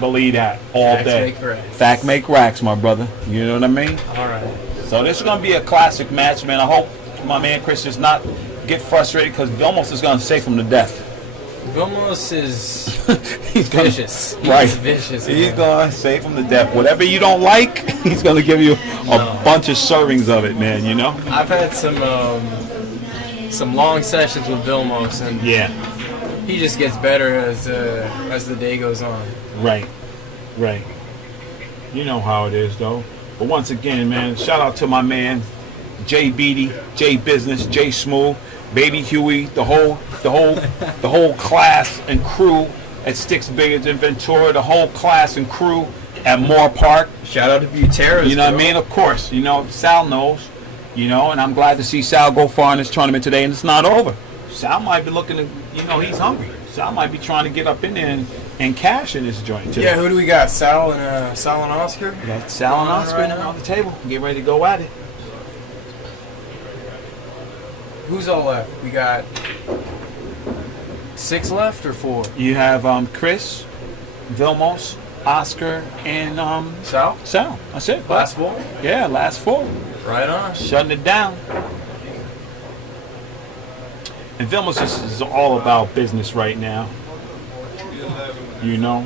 Believe that all Facts day. make racks. Fact make racks, my brother. You know what I mean? All right. So this is going to be a classic match, man. I hope my man Chris does not get frustrated because Vilmos is going to save him to death. Vilmos is He's vicious. Right. He's vicious. He's Man. going to save him to death. Whatever you don't like, he's going to give you a bunch of servings of it, man, you know? I've had some long sessions with Vilmos, and Yeah. he just gets better as the day goes on. Right. Right. You know how it is, though. But once again, man, shout out to my man, Jay Beatty, Jay Business, Jay Smooth, Baby Huey, the whole class and crew at Sticks Billiards in Ventura, the whole class and crew at Moore Park. Shout out to Buteras. You know what I mean? Of course. You know, Sal knows. You know, and I'm glad to see Sal go far in this tournament today, and it's not over. Sal might be looking to, you know, he's hungry. Sal might be trying to get up in there and cash in this joint today. Yeah, who do we got? Sal and Oscar? We got Sal and Oscar right now on the table. Get ready to go at it. Who's all left? We got 6 left or 4? You have Chris, Vilmos, Oscar, and Sal? Sal. That's it. Last 4? Yeah, last 4. Right on. Shutting it down. And Vilmos is all about business right now. You know?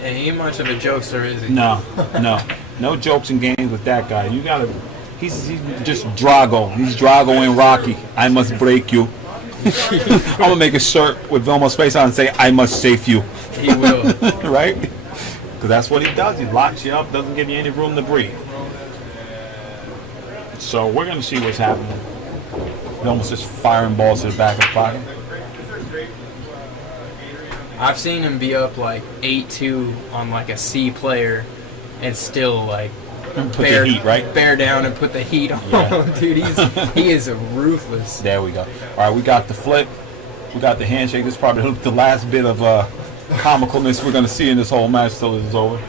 And he ain't much of a jokester, is he? No jokes and games with that guy. You gotta. He's just Drago. He's Drago in Rocky. I must break you. I'm gonna make a shirt with Vilmos' face on and say, "I must save you." He will. Right? Because that's what he does. He locks you up, doesn't give you any room to breathe. So we're gonna see what's happening. Vilmos just firing balls to the back of the pocket. I've seen him be up like 8-2 on like a C player and still like Put the heat, right? bear down and put the heat on him. Dude, he is ruthless. There we go. All right, we got the flip. We got the handshake. This is probably the last bit of comicalness we're going to see in this whole match till it is over.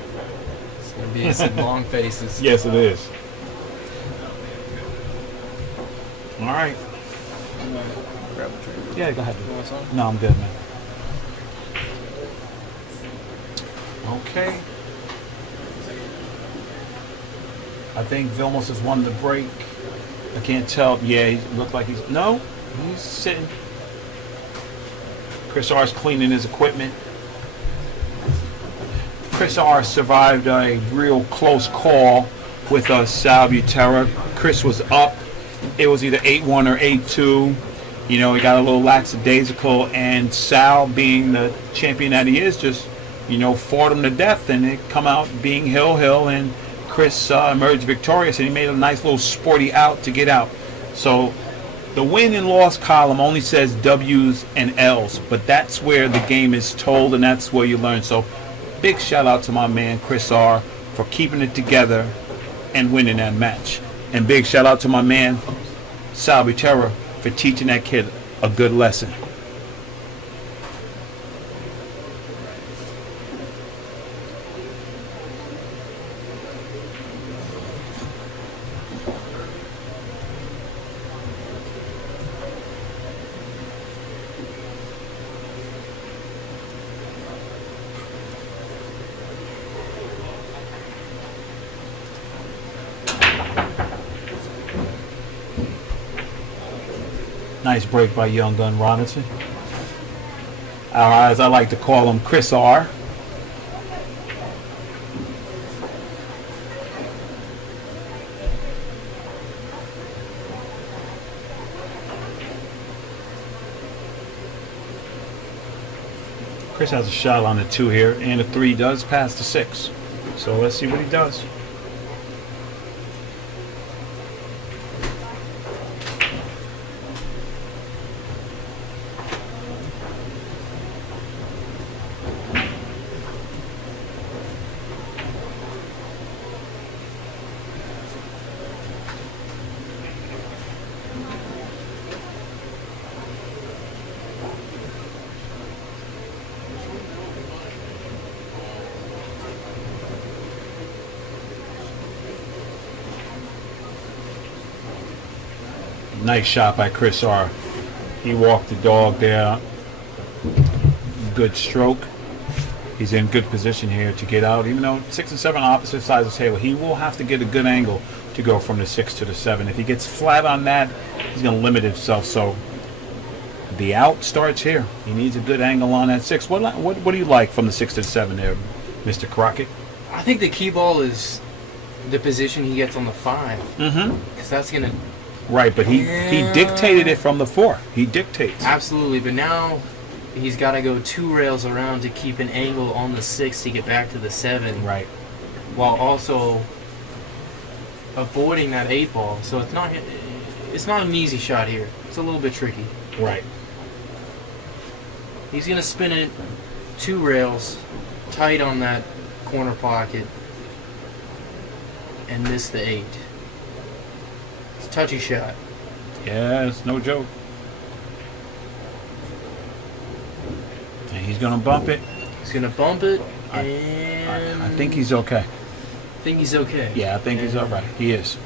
It's going to be some long faces. Yes, it is. All right. Grab a drink. Yeah, go ahead. You want some? No, I'm good, man. Okay. I think Vilmos has won the break. I can't tell. Yeah, he looked like he's... No, he's sitting. Chris R's cleaning his equipment. Chris R survived a real close call with Sal Butera. Chris was up. It was either 8-1 or 8-2. You know, he got a little lackadaisical, and Sal, being the champion that he is, just, you know, fought him to death, and it come out being hill, and Chris emerged victorious, and he made a nice little sporty out to get out. So the win and loss column only says W's and L's, but that's where the game is told, and that's where you learn. So big shout out to my man Chris R for keeping it together and winning that match. And big shout out to my man Sal Butera for teaching that kid a good lesson. Nice break by Young Gun Robinson. As I like to call him, Chris R. Chris has a shot on the 2 here, and the 3 does pass the 6. So let's see what he does. Nice shot by Chris R. He walked the dog there. Good stroke. he's in good position here to get out. Even though 6 and 7 opposite sides of the table, he will have to get a good angle to go from the 6 to the 7. If he gets flat on that, he's going to limit himself. So the out starts here. He needs a good angle on that 6. What do you like from the 6 to the 7 there, Mr. Crockett? I think the key ball is the position he gets on the 5. Mm-hmm. Because that's going to... Right, but he dictated it from the 4. He dictates. Absolutely, but now he's got to go 2 rails around to keep an angle on the 6 to get back to the 7. Right. While also avoiding that 8 ball. So it's not an easy shot here. It's a little bit tricky. Right. He's going to spin it 2 rails tight on that corner pocket and miss the 8. It's a touchy shot. Yeah, it's no joke. And he's going to bump it. He's going to bump it, I and think he's okay. I think he's okay. Yeah, I think he's all right. He is.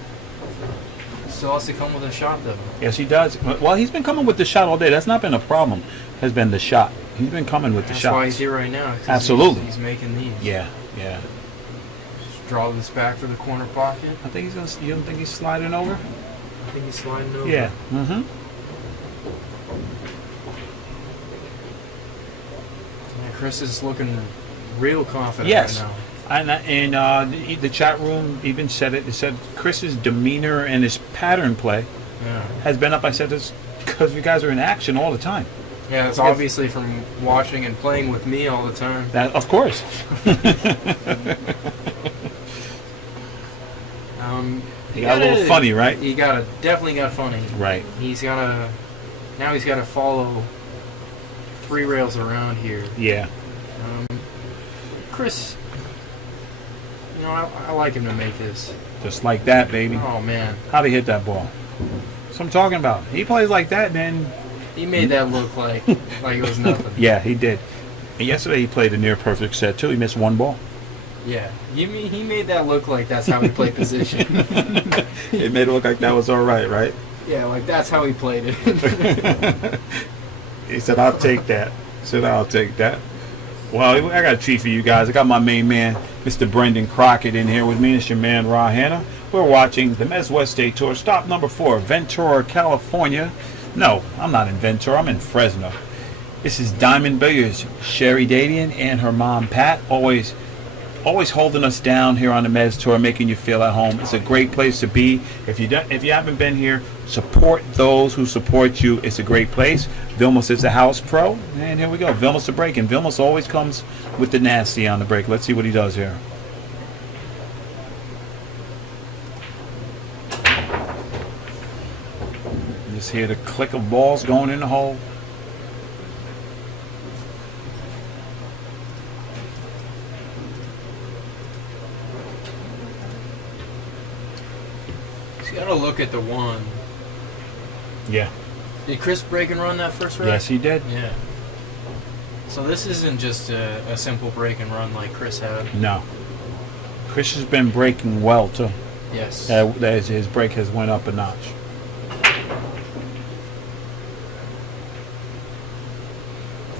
Still has to come with a shot, though. Yes, he does. Well, he's been coming with the shot all day. That's not been a problem. Has been the shot. He's been coming with the shot. That's why he's here right now. 'Cause Absolutely. He's making these. Yeah, yeah. Just draw this back for the corner pocket. I think he's gonna. You don't think he's sliding over? I think he's sliding over. Yeah. Mm-hmm. Yeah, Chris is looking real confident Yes. right now. And the chat room even said it. It said Chris's demeanor and his pattern play Yeah. has been up. I said this because you guys are in action all the time. Yeah, it's obviously from watching and playing with me all the time. That, of course. He got a little funny, right? He definitely got funny. Right. He's gotta follow 3 rails around here. Yeah. Chris, I like him to make this. Just like that, baby. Oh man, How'd he hit that ball? That's what I'm talking about. He plays like that, man. he made that look like it was nothing. Yeah, he did. And yesterday he played a near perfect set too. He missed 1 ball. Yeah, he made that look like that's how he played position. It made it look like that was all right, right? Yeah, like that's how he played it. He said, "I'll take that." I said, "I'll take that." Well, I got a treat for you guys. I got my main man, Mr. Brendan Crockett, in here with me. It's your man, Ra Hanna. We're watching the Mez West State Tour, stop number 4, Ventura, California. No, I'm not in Ventura. I'm in Fresno. This is Diamond Billiards. Sherry Dadian and her mom, Pat, always holding us down here on the Mez Tour, making you feel at home. It's a great place to be. If you haven't been here, support those who support you. It's a great place. Vilmos is the house pro, and here we go. Vilmos to break, and Vilmos always comes with the nasty on the break. Let's see what he does here. Just hear the click of balls going in the hole. He's got to look at the 1. Yeah. Did Chris break and run that first round? Yes, he did. Yeah. So this isn't just a simple break and run like Chris had. No. Chris has been breaking well too. Yes. His break has went up a notch.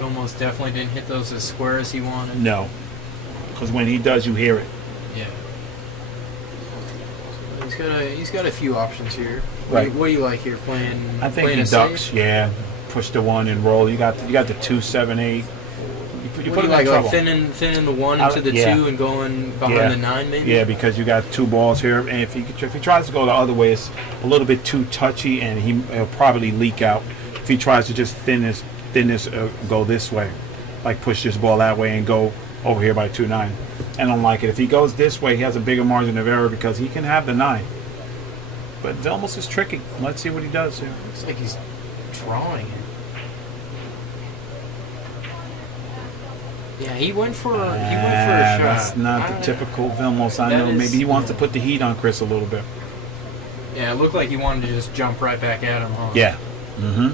Almost definitely didn't hit those as square as he wanted. No. Because when he does, you hear it. Yeah. He's got a few options here. Right. What do you like here? Playing. I think playing he a ducks. safe? Yeah. Push the 1 and roll. You got the 2, 7, 8. You What put do him you in like trouble. thinning the 1 into the 2 and going behind the 9 maybe? Yeah, because you got 2 balls here, and if he tries to go the other way, it's a little bit too touchy, and he'll probably leak out. If he tries to just thin this, go this way, like push this ball that way and go over here by 2-9. I don't like it. If he goes this way, he has a bigger margin of error because he can have the 9. But Vilmos is tricky. Let's see what he does here. Looks like he's drawing it. Yeah, he went for a shot. That's not the typical Vilmos. I know. Maybe he wants to put the heat on Chris a little bit. Yeah, it looked like he wanted to just jump right back at him, huh? Yeah. Mm-hmm.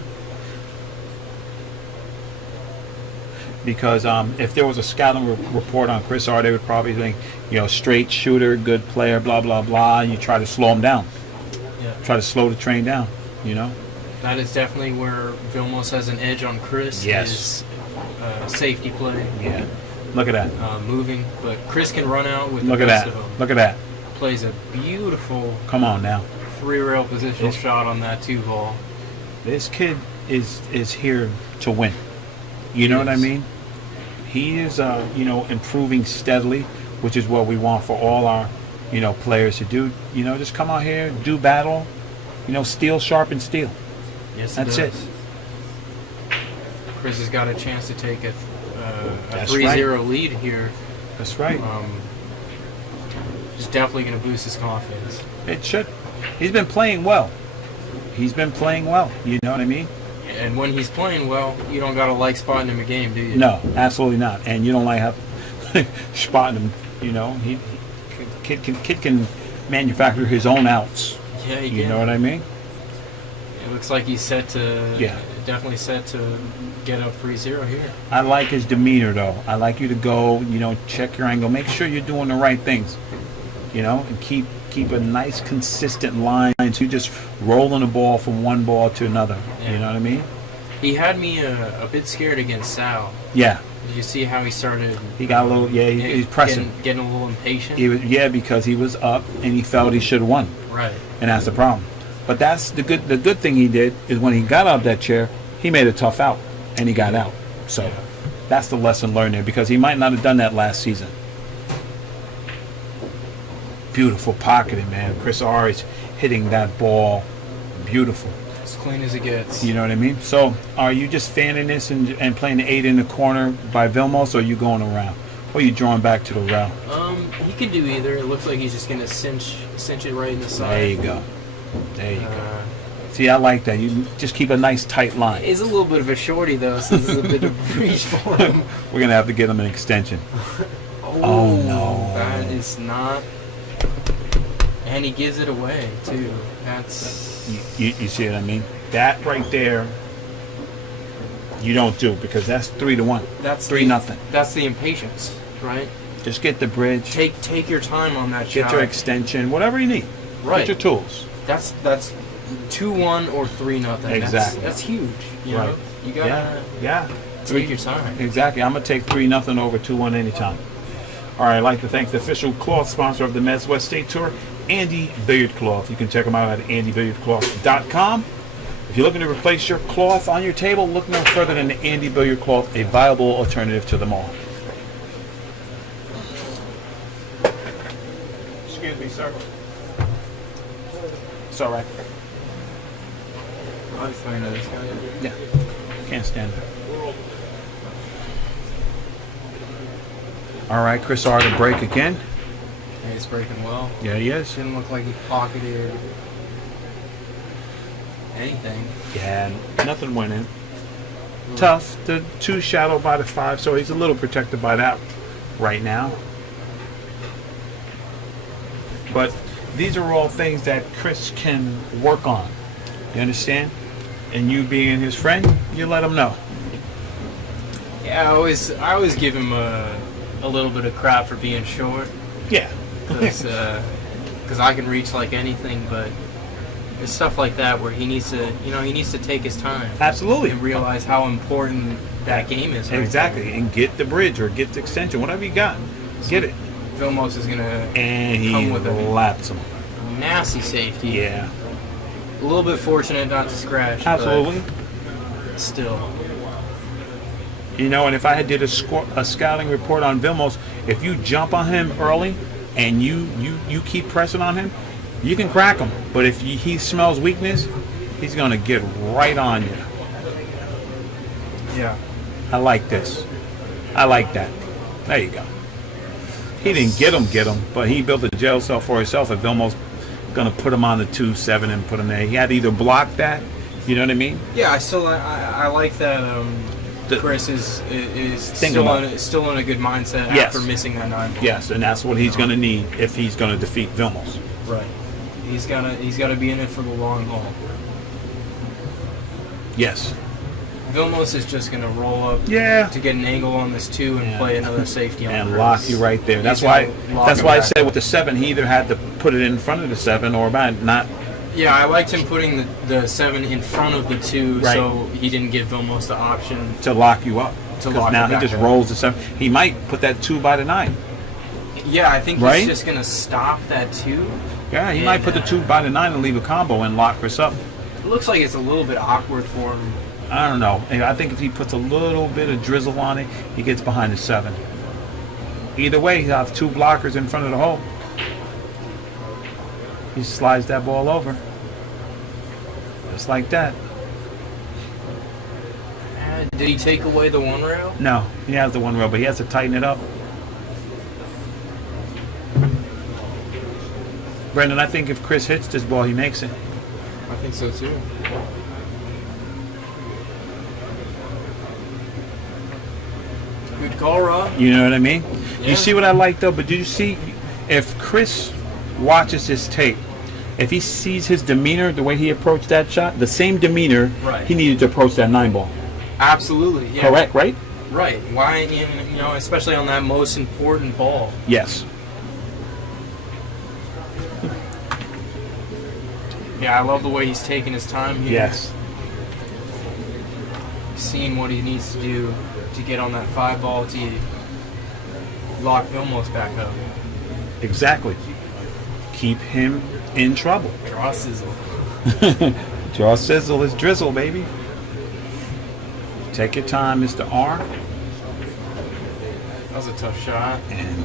Because if there was a scouting report on Chris R, they would probably think, straight shooter, good player, blah, blah, blah, and you try to slow him down. Yeah. Try to slow the train down, That is definitely where Vilmos has an edge on Chris. Yes. Is safety play. Yeah. Look at that. moving. But Chris can run out with the Look at best that. of them. Look at that. Plays a beautiful Come on now. 3-rail positional This- shot on that 2-ball. This kid is here to win. You know what I mean? He is, improving steadily, which is what we want for all our, players to do. Just come out here, do battle, steel sharpen steel. Yes, That's it. Chris has got a chance to take a That's 3-0 lead here. That's right. It's definitely going to boost his confidence. It should. He's been playing well. You know what I mean? And when he's playing well, you don't got to like spotting him a game, do you? No, absolutely not. And you don't like have spotting him. He kid can manufacture his own outs. Yeah, he can. You know what I mean? It looks like he's definitely set to get up 3-0 here. I like his demeanor, though. I like you to go, check your angle, make sure you're doing the right things, and keep a nice consistent line. So you're just rolling the ball from one ball to another. Yeah. You know what I mean? He had me a bit scared against Sal. Yeah. Did you see how he started? He got a little, he's pressing. Getting a little impatient. Because he was up and he felt he should have won. Right. And that's the problem. But that's the good thing he did is when he got out of that chair, he made a tough out and he got out. So that's the lesson learned there, because he might not have done that last season. Beautiful pocketing, man. Chris R is hitting that ball beautiful. As clean as it gets. You know what I mean? So are you just fanning this and playing the 8 in the corner by Vilmos, or are you going around? Or are you drawing back to the rail? He can do either. It looks like he's just going to cinch it right in the side. There you go. There you go. See, I like that. You just keep a nice tight line. He's a little bit of a shorty, though, so this is a bit of a reach for him. We're going to have to get him an extension. Oh, no. That is not... And he gives it away, too. That's... You see what I mean? That right there, you don't do, because that's 3-1. That's 3-0. That's the impatience, right? Just get the bridge. Take your time on that shot. Get your extension, whatever you need. Right. Get your tools. That's 2-1 or 3-0. Exactly. That's huge. You Right. know? You gotta take your time. Exactly. I'm gonna take 3-0 over 2-1 anytime. All right. I'd like to thank the official cloth sponsor of the Meds West State Tour, Andy Billiard Cloth. You can check them out at andybilliardcloth.com. If you're looking to replace your cloth on your table, look no further than the Andy Billiard Cloth, a viable alternative to them all. Excuse me, sir. It's all right. I'll explain to this guy. Yeah. Can't stand it. All right, Chris R to break again. Hey, it's breaking well. Yeah, he is. Didn't look like he pocketed anything. Yeah, nothing went in. Tough. The 2 shadowed by the 5, so he's a little protected by that right now. But these are all things that Chris can work on. You understand? And you being his friend, you let him know. Yeah, I always give him a little bit of crap for being short. Yeah. Because I can reach like anything, but it's stuff like that where he needs to take his time. Absolutely. And realize how important that game is. Right Exactly. there. And get the bridge or get the extension, whatever you got. Get it. Vilmos is gonna And he come with a laps him. nasty safety. Yeah. A little bit fortunate not to scratch. Absolutely. But still. And if I had did a scouting report on Vilmos, if you jump on him early and you keep pressing on him, you can crack him. But if he smells weakness, he's going to get right on you. Yeah. I like this. I like that. There you go. He didn't get him, but he built a jail cell for himself. If Vilmos going to put him on the 2-7 and put him there, he had to either block that. You know what I mean? Yeah, I like that. Chris is still in a good mindset after missing that 9 ball. Yes, and that's what he's going to need if he's going to defeat Vilmos. Right. He's gotta be in it for the long haul. Yes. Vilmos is just gonna roll up Yeah. to get an angle on this 2 and play another safety on And Chris. lock you right there. That's why I said with the 7, he either had to put it in front of the 7 or not. Yeah, I liked him putting the 7 in front of the 2 Right. so he didn't give Vilmos the option To lock you up. Because lock now it he back just up. rolls the 7. He might put that 2 by the 9. Yeah, I think Right? he's just gonna stop that 2. Yeah, he might put the 2 by the 9 and leave a combo and lock Chris up. It looks like it's a little bit awkward for him. I don't know. I think if he puts a little bit of drizzle on it, he gets behind the 7. Either way, he'll have 2 blockers in front of the hole. He slides that ball over. Just like that. Did he take away the 1 rail? No, he has the 1 rail, but he has to tighten it up. Brendan, I think if Chris hits this ball, he makes it. I think so too. Good call, Rob. You know what I mean? Yeah. You see what I like though? But did you see if Chris watches his tape, if he sees his demeanor, the way he approached that shot, the same demeanor Right. he needed to approach that 9 ball. Absolutely. Yeah. Correct, right? Right. Why? You know, especially on that most important ball. Yes. Yeah, I love the way he's taking his time here. Yes. Seeing what he needs to do to get on that 5 ball to lock Vilmos back up. Exactly. Keep him in trouble. Draw sizzle. Draw sizzle is drizzle, baby. Take your time, Mr. R, That was a tough shot. and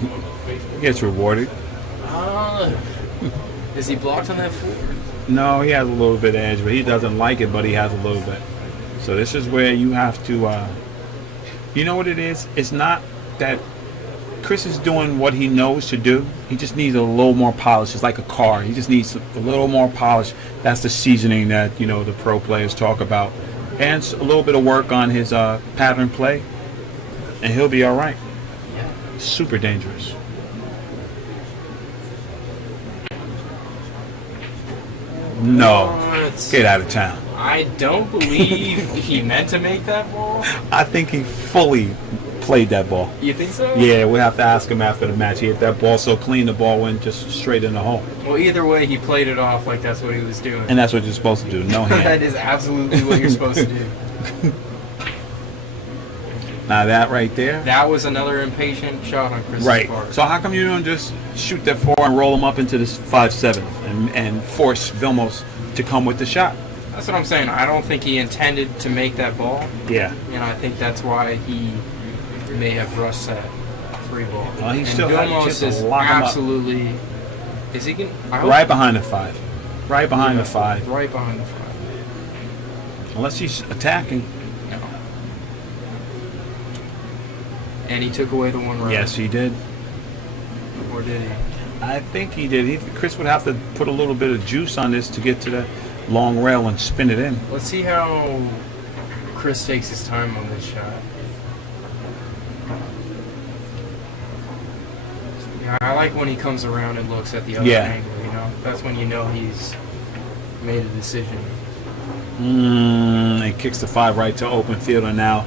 he gets rewarded. Is he blocked on that 4? No, he has a little bit of edge, but he doesn't like it, but he has a little bit. So this is where you have to, you know what it is? It's not that Chris is doing what he knows to do. He just needs a little more polish. It's like a car. He just needs a little more polish. That's the seasoning that, you know, the pro players talk about. And a little bit of work on his pattern play, and he'll be all right. Yeah. Super dangerous. No. What? Get out of town. I don't believe he meant to make that ball. I think he fully played that ball. You think so? Yeah, we'll have to ask him after the match. He hit that ball so clean, the ball went just straight in the hole. Well, either way, he played it off like that's what he was doing. And that's what you're supposed to do. No hand. That is absolutely what you're supposed to do. Now that right there. That was another impatient shot on Chris's Right. part. So how come you don't just shoot that 4 and roll him up into this 5-7 and force Vilmos to come with the shot? That's what I'm saying. I don't think he intended to make that ball, Yeah. and I think that's why he may have rushed that 3 ball. Well, he and still had a Vilmos chance to is lock him up. absolutely. Is he going? Right behind the 5. Right behind the 5. Right behind the 5. Unless he's attacking. No. And he took away the 1 run. Yes, he did. Or did he? I think he did. Chris would have to put a little bit of juice on this to get to the long rail and spin it in. Let's see how Chris takes his time on this shot. Yeah, I like when he comes around and looks at the other angle, you know? That's when you know he's made a decision. He kicks the 5 right to open field, and now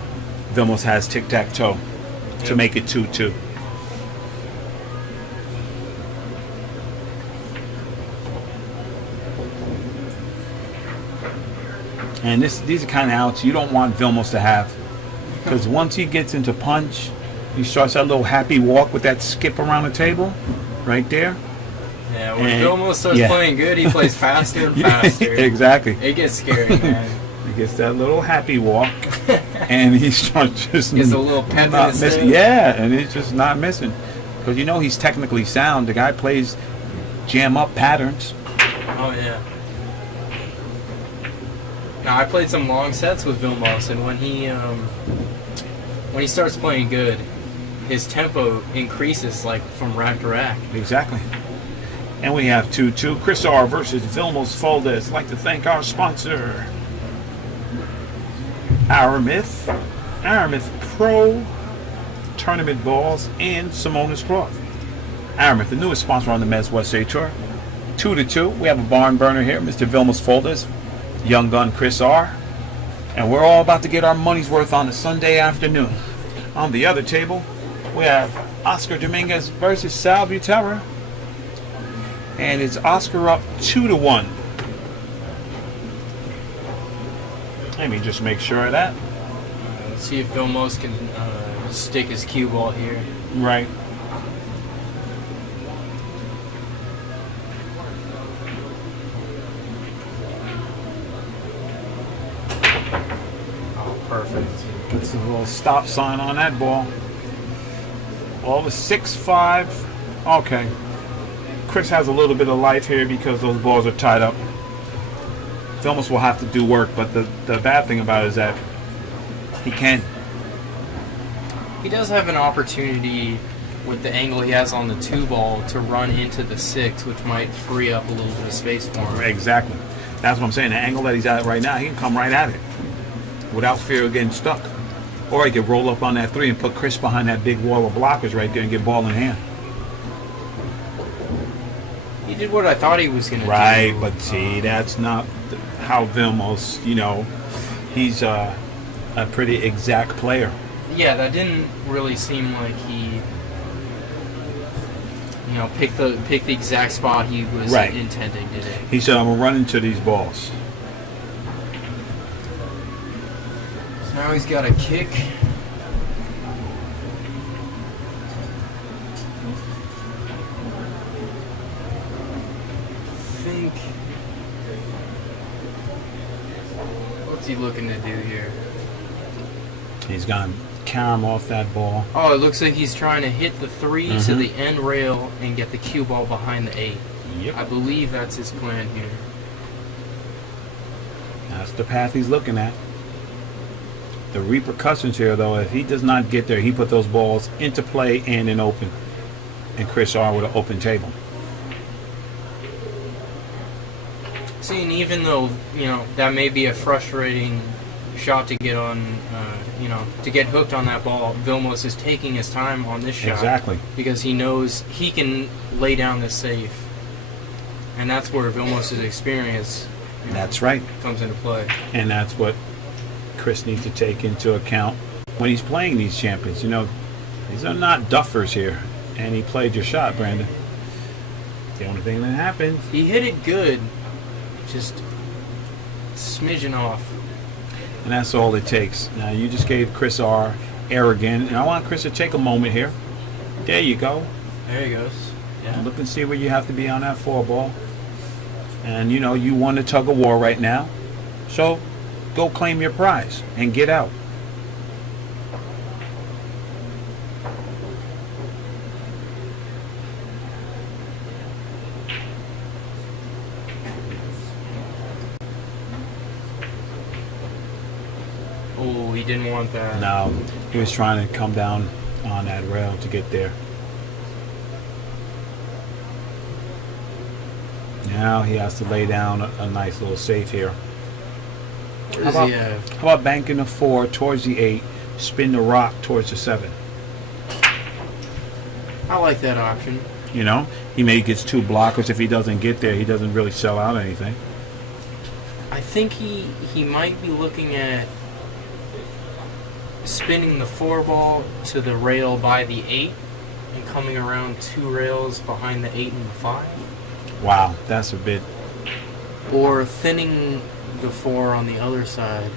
Vilmos has tic-tac-toe to make it 2-2. And these are kind of outs you don't want Vilmos to have, because once he gets into punch, he starts that little happy walk with that skip around the table, right there. Yeah, when Vilmos starts playing good, he plays faster and faster. Exactly. It gets scary, man. He gets that little happy walk, and he starts just Gets a little pep in his step. Yeah, and it's just not missing, because you know he's technically sound. The guy plays jam up patterns. Oh yeah. Now I played some long sets with Vilmos, and when he starts playing good, his tempo increases like from rack to rack. Exactly. And we have 2-2. Chris R versus Vilmos Foldez. I'd like to thank our sponsor, Aramith Pro Tournament Balls, and Simona's Cloth. Aramith, the newest sponsor on the Mets West A Tour. 2-2. We have a barn burner here, Mr. Vilmos Foldez, young gun Chris R. And we're all about to get our money's worth on a Sunday afternoon. On the other table, we have Oscar Dominguez versus Sal Butera. And it's Oscar up 2-1. Let me just make sure of that. Let's see if Vilmos can stick his cue ball here. Right. Oh, perfect. That's a little stop sign on that ball. All the 6-5. Okay. Chris has a little bit of life here because those balls are tied up. Vilmos will have to do work, but the bad thing about it is that he can. He does have an opportunity with the angle he has on the 2 ball to run into the 6, which might free up a little bit of space for him. Exactly. That's what I'm saying. The angle that he's at right now, he can come right at it without fear of getting stuck. Or he could roll up on that 3 and put Chris behind that big wall of blockers right there and get ball in hand. He did what I thought he was going to do. Right, but see, that's not how Vilmos, he's a pretty exact player. Yeah, that didn't really seem like he, picked the exact spot he was intending to do. He said, I'm going to run into these balls. So now he's got a kick. What's he looking to do here? He's going to carry him off that ball. Oh, it looks like he's trying to hit the 3 to the end rail and get the cue ball behind the 8. Yep. I believe that's his plan here. That's the path he's looking at. The repercussions here, though, if he does not get there, he put those balls into play and in open. And Chris R with an open table. See, and even though, that may be a frustrating shot to get on, to get hooked on that ball, Vilmos is taking his time on this shot. Exactly. Because he knows he can lay down the safe. And that's where Vilmos' experience That's right. comes into play. And that's what Chris needs to take into account when he's playing these champions. These are not duffers here. And he played your shot, Brandon. The only thing that happens. He hit it good, just smidgen off. And that's all it takes. Now, you just gave Chris R air again. And I want Chris to take a moment here. There you go. There he goes. Yeah. Look and see where you have to be on that 4 ball. And, you won the tug of war right now. So, go claim your prize and get out. Oh, he didn't want that. No, he was trying to come down on that rail to get there. Now he has to lay down a nice little safe here. How about banking the 4 towards the 8, spin the rock towards the 7? I like that option. He may gets 2 blockers. If he doesn't get there, he doesn't really sell out anything. I think he might be looking at spinning the 4 ball to the rail by the 8 and coming around 2 rails behind the 8 and the 5. Wow, that's a bit. Or thinning the 4 on the other side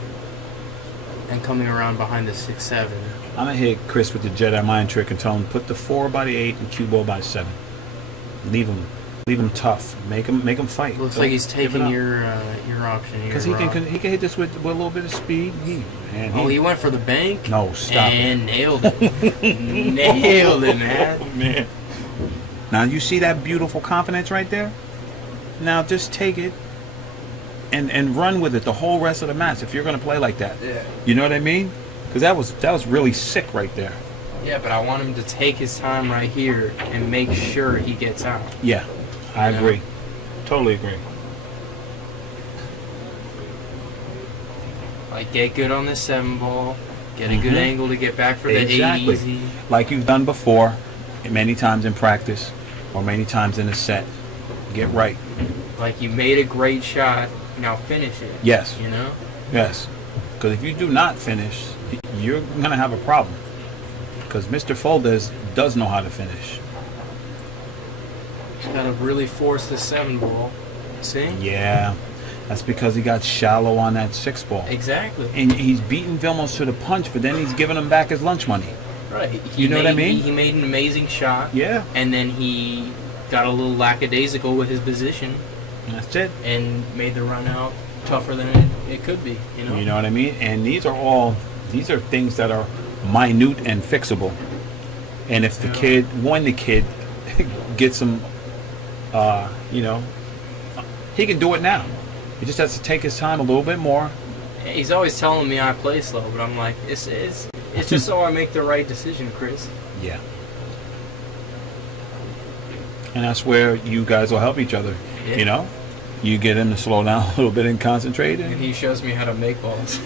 and coming around behind the 6-7. I'm going to hit Chris with the Jedi mind trick and tell him put the 4 by the 8 and cue ball by 7. Leave him tough. Make him fight. Looks like he's taking your option here. Because he can hit this with a little bit of speed. He went for the bank. No, stop and nailed it. Nailed it, man. Oh, man. Now you see that beautiful confidence right there? Now just take it and run with it the whole rest of the match if you're going to play like that. Yeah. You know what I mean? Because that was really sick right there. Yeah, but I want him to take his time right here and make sure he gets out. Yeah, I agree. Totally agree. Like, get good on the 7 ball. Get a good angle to get back for the 8 easy. Like you've done before, many times in practice, or many times in a set. Get right. Like, you made a great shot, now finish it. Yes. Yes. Because if you do not finish, you're going to have a problem. Because Mr. Folders does know how to finish. He's got to really force the 7 ball. See? Yeah. That's because he got shallow on that 6 ball. Exactly. And he's beating Vilmos to the punch, but then he's giving him back his lunch money. Right. You know what I mean? He made an amazing shot. Yeah. And then he got a little lackadaisical with his position. That's it. And made the run out tougher than it could be. You know what I mean? And these are things that are minute and fixable. And if when the kid gets some, he can do it now. He just has to take his time a little bit more. He's always telling me I play slow, but I'm like, it's just so I make the right decision, Chris. Yeah. And that's where you guys will help each other. Yeah. You know? You get him to slow down a little bit and concentrate. And he shows me how to make balls.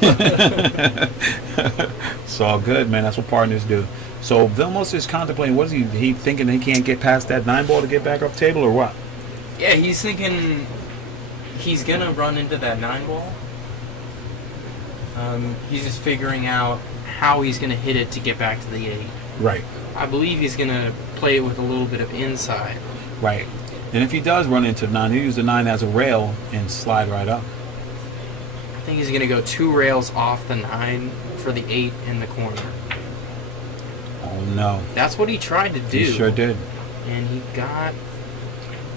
It's all good, man. That's what partners do. So Vilmos is contemplating, what is he thinking he can't get past that 9 ball to get back up table or what? Yeah, he's thinking he's going to run into that 9 ball. He's just figuring out how he's going to hit it to get back to the 8. Right. I believe he's going to play it with a little bit of inside. Right. And if he does run into the 9, he'll use the 9 as a rail and slide right up. I think he's going to go 2 rails off the 9 for the 8 in the corner. Oh, no. That's what he tried to do. He sure did. And he got...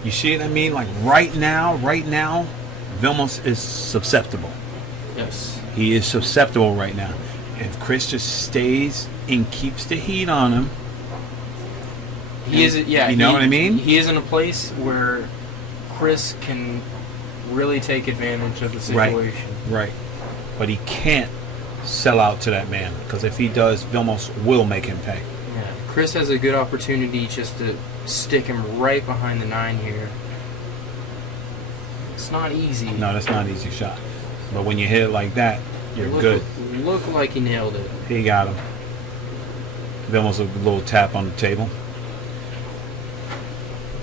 You see what I mean? Like right now, Vilmos is susceptible. Yes. He is susceptible right now. If Chris just stays and keeps the heat on him, he is. Yeah, you know what I mean. He is in a place where Chris can really take advantage of the situation. Right. But he can't sell out to that man, because if he does, Vilmos will make him pay. Yeah. Chris has a good opportunity just to stick him right behind the 9 here. It's not easy. No, that's not an easy shot. But when you hit it like that, you're good. Look like he nailed it. He got him. Vilmos a little tap on the table.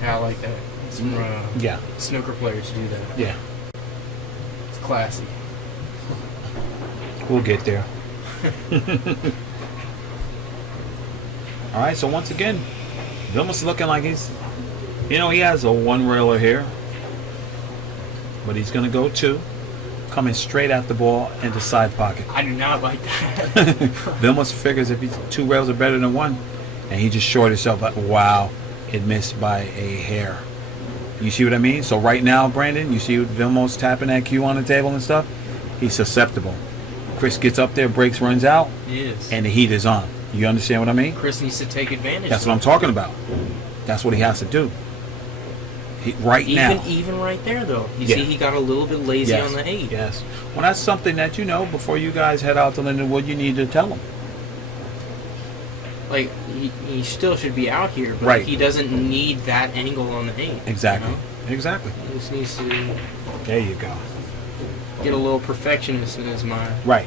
Yeah, I like that. Some yeah. snooker players do that. Yeah. It's classy. We'll get there. All right, so once again, Vilmos is looking like he's, he has a 1 railer here, but he's going to go 2, coming straight at the ball into side pocket. I do not like that. Vilmos figures if 2 rails are better than 1, and he just shorted himself. But wow, it missed by a hair. You see what I mean? So right now, Brandon, you see Vilmos tapping that cue on the table and stuff? He's susceptible. Chris gets up there, breaks, runs out, and the heat is on. You understand what I mean? Chris needs to take advantage. That's what I'm talking about. That's what he has to do. Now. Even right there, though. You see he got a little bit lazy on the 8. Yes. Well, that's something that, before you guys head out to Lindenwood, you need to tell him. Like, he still should be out here, but he doesn't need that angle on the 8. Exactly. Exactly. He just needs to... There you go. Get a little perfectionist in his mind. Right.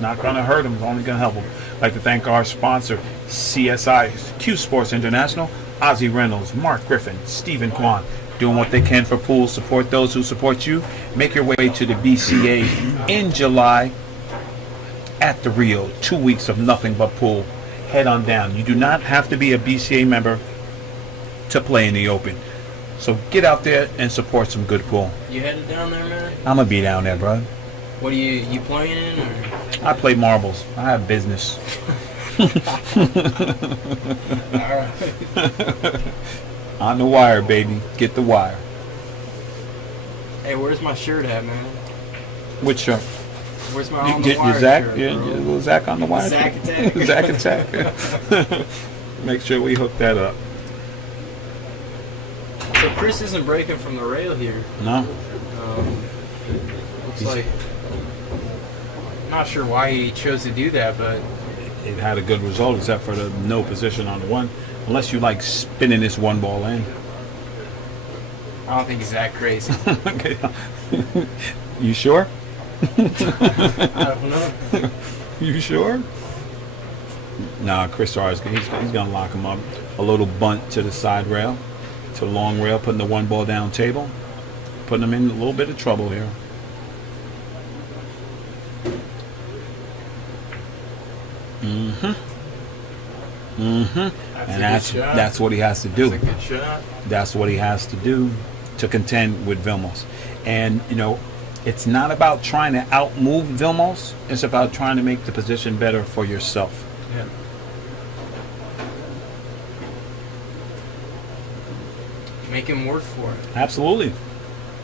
Not going to hurt him. It's only going to help him. I'd like to thank our sponsor, CSI Q Sports International, Ozzie Reynolds, Mark Griffin, Stephen Kwan, doing what they can for pools. Support those who support you. Make your way to the BCA in July at the Rio. 2 weeks of nothing but pool. Head on down. You do not have to be a BCA member to play in the Open. So get out there and support some good pool. You headed down there, man? I'm going to be down there, bro. What are you playing in? Or? I play marbles. I have business. Alright. On the wire, baby. Get the wire. Hey, where's my shirt at, man? Which shirt? Where's my on the wire your Zach? shirt, Your little Zach on the wire? Zach attack. Zach attack. Make sure we hook that up. So Chris isn't breaking from the rail here. No. Looks like... I'm not sure why he chose to do that, but... It had a good result except for the no position on the 1. Unless you like spinning this 1 ball in. I don't think he's that crazy. Okay. You sure? I don't know. You sure? Nah, Chris R's, he's going to lock him up. A little bunt to the side rail, to the long rail, putting the 1 ball down table. Putting him in a little bit of trouble here. And that's what he has to do. That's a good shot. That's what he has to do to contend with Vilmos. And, you know, it's not about trying to outmove Vilmos. It's about trying to make the position better for yourself. Yeah. Make him work for it. Absolutely.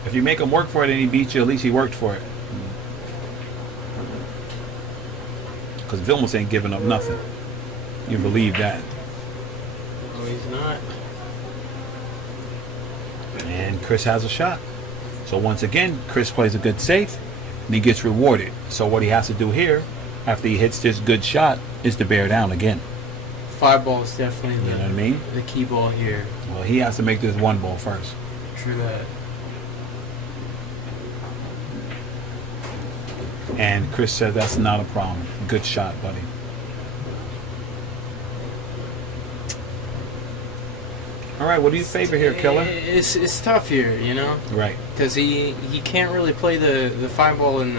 If you make him work for it and he beats you, at least he worked for it. Because Vilmos ain't giving up nothing. You believe that. No, he's not. And Chris has a shot. So once again, Chris plays a good safe and he gets rewarded. So what he has to do here, after he hits this good shot, is to bear down again. 5 ball is definitely You know what I mean? the key ball here. Well, he has to make this 1 ball first. True that. And Chris said that's not a problem. Good shot, buddy. All right, what do you favor here, Killer? It's tough here, you know, Right. because he can't really play the 5 ball in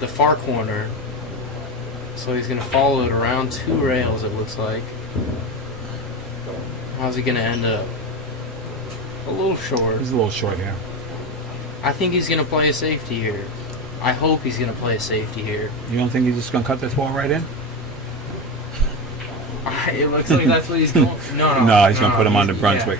the far corner, so he's gonna follow it around 2 rails. It looks like. How's he gonna end up? A little short. He's a little short here. I think he's gonna play a safety here. I hope he's gonna play a safety here. You don't think he's just going to cut this ball right in? It looks like that's what he's going. No, No, he's going to put him on the Brunswick.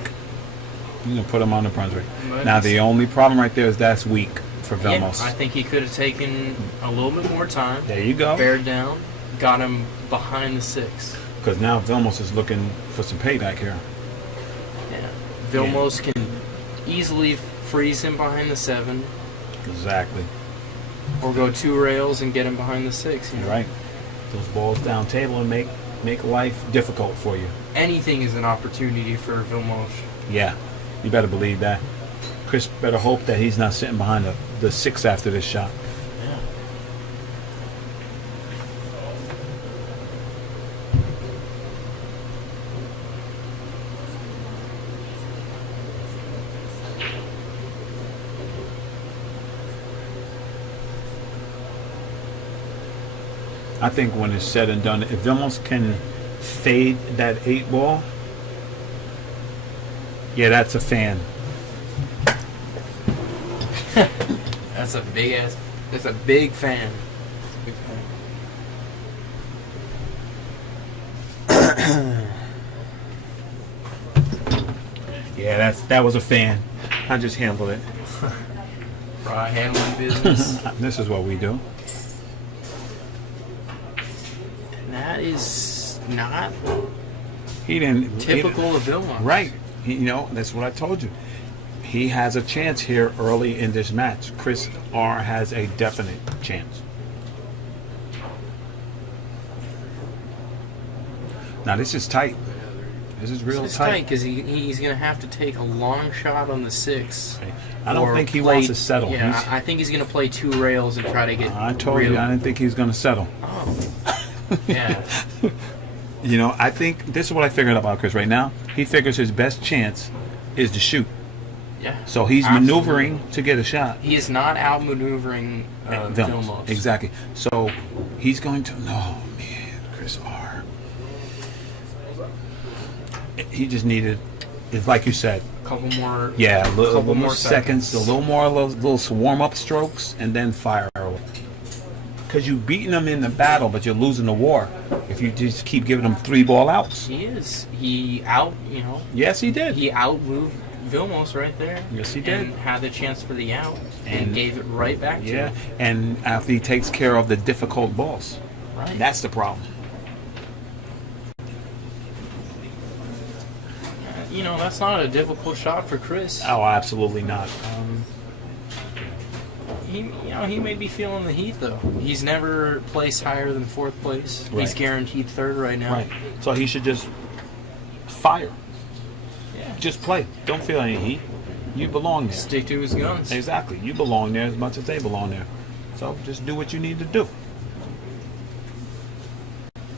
He's going to put him on the Brunswick. But Now, the only problem right there is that's weak for Yeah, Vilmos. I think he could have taken a little bit more time. There you go. Bared down, got him behind the 6. Because now Vilmos is looking for some payback here. Yeah. Vilmos can easily freeze him behind the 7, Exactly. or go 2 rails and get him behind the 6. You know? You're right. Those balls down table and make life difficult for you. Anything is an opportunity for Vilmos. Yeah, you better believe that. Chris better hope that he's not sitting behind the 6 after this shot. Yeah. I think when it's said and done, if Vilmos can fade that 8 ball, yeah, that's a fan. That's a big ass. That's a big fan. Big fan. Yeah, that was a fan. I just handled it. Right, handling business. This is what we do. That is not He didn't typical of Vilmos. Right. You know, that's what I told you. He has a chance here early in this match. Chris R has a definite chance. Now this is tight. This is real It's tight. tight because he's going to have to take a long shot on the 6. I don't or think he play- wants to settle. Yeah, He's- I think he's going to play 2 rails and try to get. I told real. you I didn't think he was going to settle. Oh. Yeah. You know, I think this is what I figured about Chris right now. He figures his best chance is to shoot. Yeah. So he's Absolutely. maneuvering to get a shot. He is not outmaneuvering Vilmos. Exactly. So he's going to. No, man, Chris R. He just needed, it's like you said, Couple more. yeah, a little Couple more more seconds, seconds. a little more little warm-up strokes, and then fire away. Because you're beating them in the battle, but you're losing the war if you just keep giving them 3 ball outs. He is. Yes, he did. He outmoved Vilmos right there. Yes, he did. And had the chance for the out and And- gave it right back to Yeah, him. and after he takes care of the difficult balls, Right. that's the problem. That's not a difficult shot for Chris. Oh, absolutely not. He may be feeling the heat though. He's never placed higher than 4th place. Right. He's guaranteed 3rd right now. Right. So he should just fire. Yeah. Just play. Don't feel any heat. You belong there. Stick to his guns. Exactly. You belong there as much as they belong there. So just do what you need to do.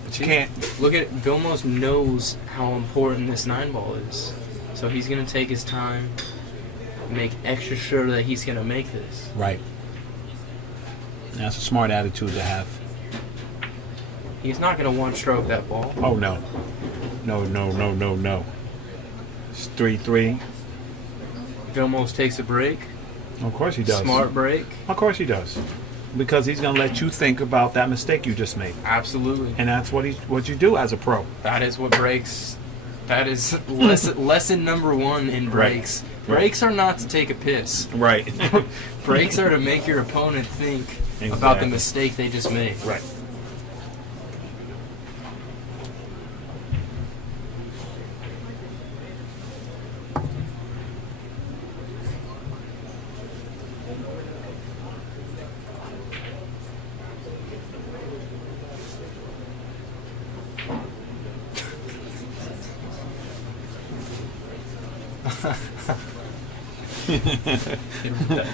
But you can't. Look at Vilmos knows how important this 9 ball is. So he's gonna take his time, make extra sure that he's gonna make this. Right. That's a smart attitude to have. He's not gonna one-stroke that ball. Oh, no. No. It's 3-3. Vilmos takes a break. Of course he does. Smart break. Of course he does. Because he's going to let you think about that mistake you just made. Absolutely. And that's what you do as a pro. That is what breaks. That is lesson number 1 in breaks. Right. Breaks are not to take a piss. Right. Breaks are to make your opponent think about the mistake they just made. Right.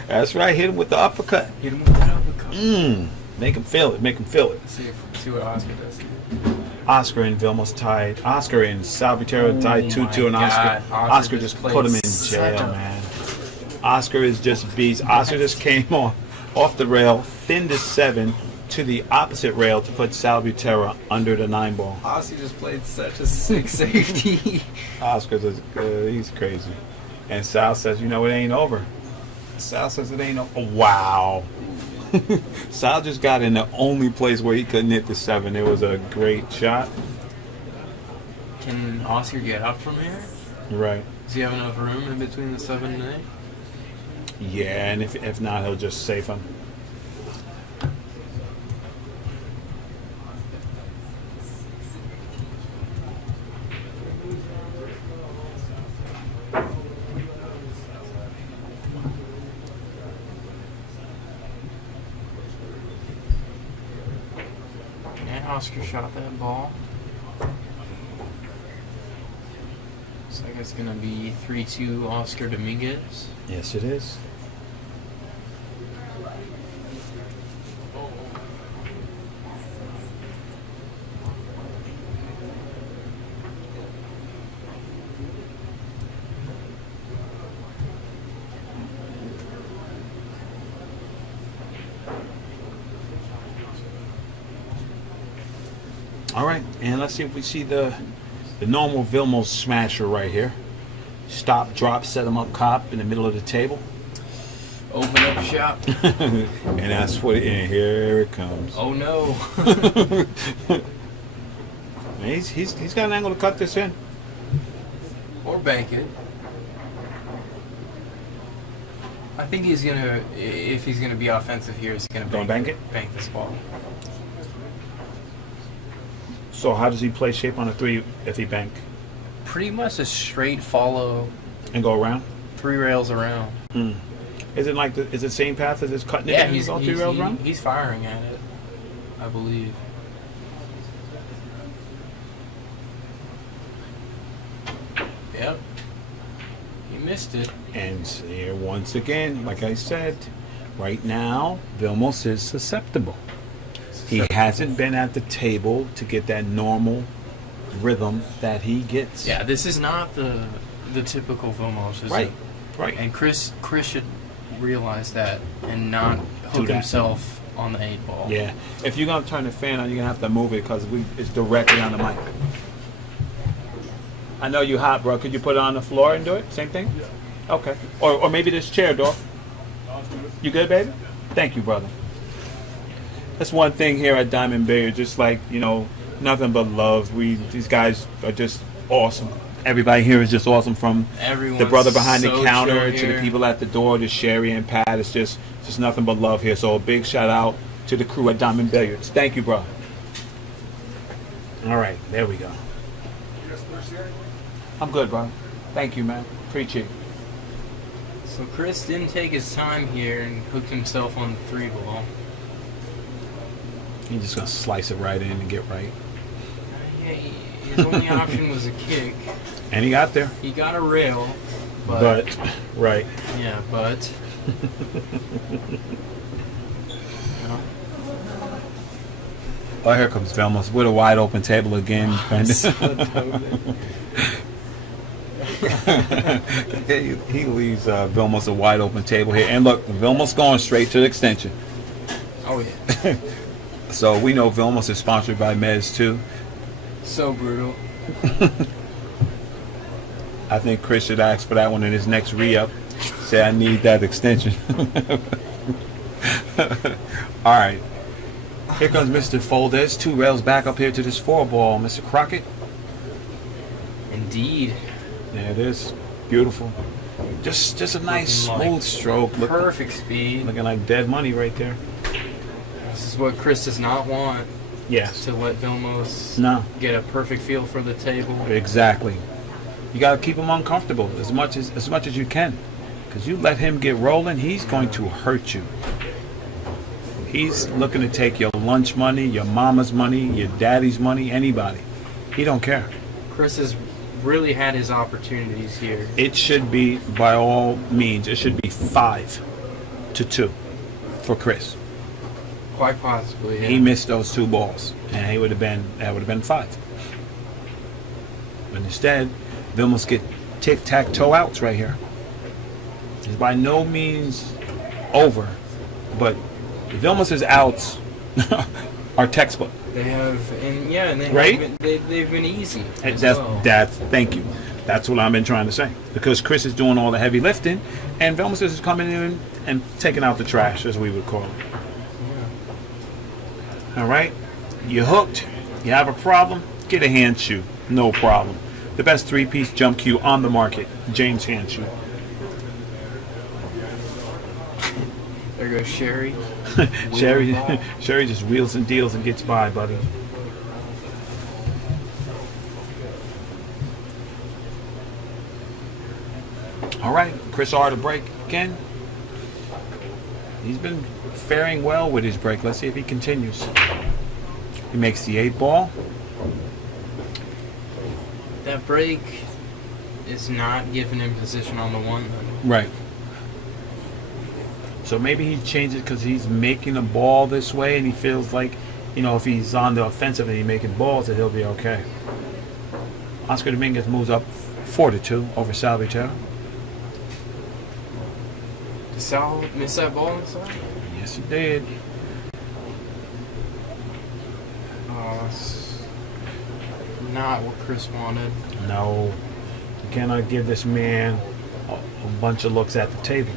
That's right. Hit him with the uppercut. Hit him with that uppercut. Make him feel it. Make him feel it. See what Oscar does. Oscar and Vilmos tied. Oscar and Salvatierra tied 2-2, and Oscar just put him in jail, man. Oscar is just beast. Oscar just came off the rail, thinned his 7 to the opposite rail to put Salvatierra under the 9-ball. Oscar just played such a sick safety. Oscar just he's crazy. And Sal says, you know, it ain't over. Sal says it ain't over. Oh, wow. Sal just got in the only place where he couldn't hit the 7. It was a great shot. Can Oscar get up from here? Right. Does he have enough room in between the 7 and 8? Yeah, and if not, he'll just safe him. Oscar shot that ball. Looks like it's going to be 3-2 Oscar Dominguez. Yes, it is. All right, and let's see if we see the normal Vilmos smasher right here. Stop, drop, set him up, cop in the middle of the table. Open up shop. And that's what. And here it comes. Oh no! he's got an angle to cut this in. Or bank it. I think he's gonna. If he's gonna be offensive here, he's gonna bank it. Bank this ball. So how does he play shape on a 3 if he bank? Pretty much a straight follow. And go around? 3 rails around. Is it like is it the same path as it's cutting it? Yeah, he's all 3 rails around? He's firing at it, I believe. Yep. He missed it. And here once again, like I said, right now, Vilmos is susceptible. He hasn't been at the table to get that normal rhythm that he gets. Yeah, this is not the typical Vilmos, is it? Right. And Chris should realize that and not hook himself on the 8-ball. Yeah. If you're gonna turn the fan on, you're gonna have to move it because it's directly on the mic. I know you hot, bro. Could you put it on the floor and do it? Same thing? Yeah. Okay. Or maybe this chair, dog. You good, baby? Thank you, brother. That's one thing here at Diamond Billiards, just like, you know, nothing but love. These guys are just awesome. Everybody here is just awesome, from the brother behind the counter to the people at the door, to Sherry and Pat. It's just nothing but love here. So a big shout out to the crew at Diamond Billiards. Thank you, bro. All right, there we go. I'm good, bro. Thank you, man. Appreciate it. So Chris didn't take his time here and hooked himself on the 3-ball. He's just going to slice it right in and get right. Yeah, his only option was a kick. And he got there. He got a rail. But right. Yeah, but... Oh, here comes Vilmos with a wide open table again. He leaves Vilmos a wide open table here. And look, Vilmos going straight to the extension. Oh, yeah. So we know Vilmos is sponsored by Mez too. So brutal. I think Chris should ask for that one in his next re-up. say I need that extension. All right. Here comes Mr. Folders. 2 rails back up here to this 4 ball, Mr. Crockett. Indeed. There it is. Beautiful. Just a nice Looking smooth stroke. Perfect speed. Looking like dead money right there. This is what Chris does not want. Yes. To let Vilmos get a perfect feel for the table. Exactly. You got to keep him uncomfortable as much as you can, because you let him get rolling, he's going to hurt you. He's looking to take your lunch money, your mama's money, your daddy's money, anybody. He don't care. Chris has really had his opportunities here. It should be, by all means, it should be 5-2 for Chris. Quite possibly. Yeah. He missed those 2 balls, and that would have been 5. But instead, Vilmos get tic-tac-toe outs right here. It's by no means over, but Vilmos' outs are textbook. They have, and they right? They've been easy. Thank you. That's what I've been trying to say. Because Chris is doing all the heavy lifting, and Vilmos is coming in and taking out the trash, as we would call it. Yeah. All right, you hooked. You have a problem. Get a hand shoe. No problem. The best 3-piece jump cue on the market, James hand shoe. There goes Sherry. Sherry just wheels and deals and gets by, buddy. All right, Chris R to break again. He's been faring well with his break. Let's see if he continues. He makes the 8 ball. That break is not giving him position on the 1. Right. So maybe he changes because he's making a ball this way, and he feels like, if he's on the offensive and he's making balls, that he'll be okay. Oscar Dominguez moves up 4-2 over Salvatore. Did Sal miss that ball inside? Yes, he did. Not what Chris wanted. No. You cannot give this man a bunch of looks at the table.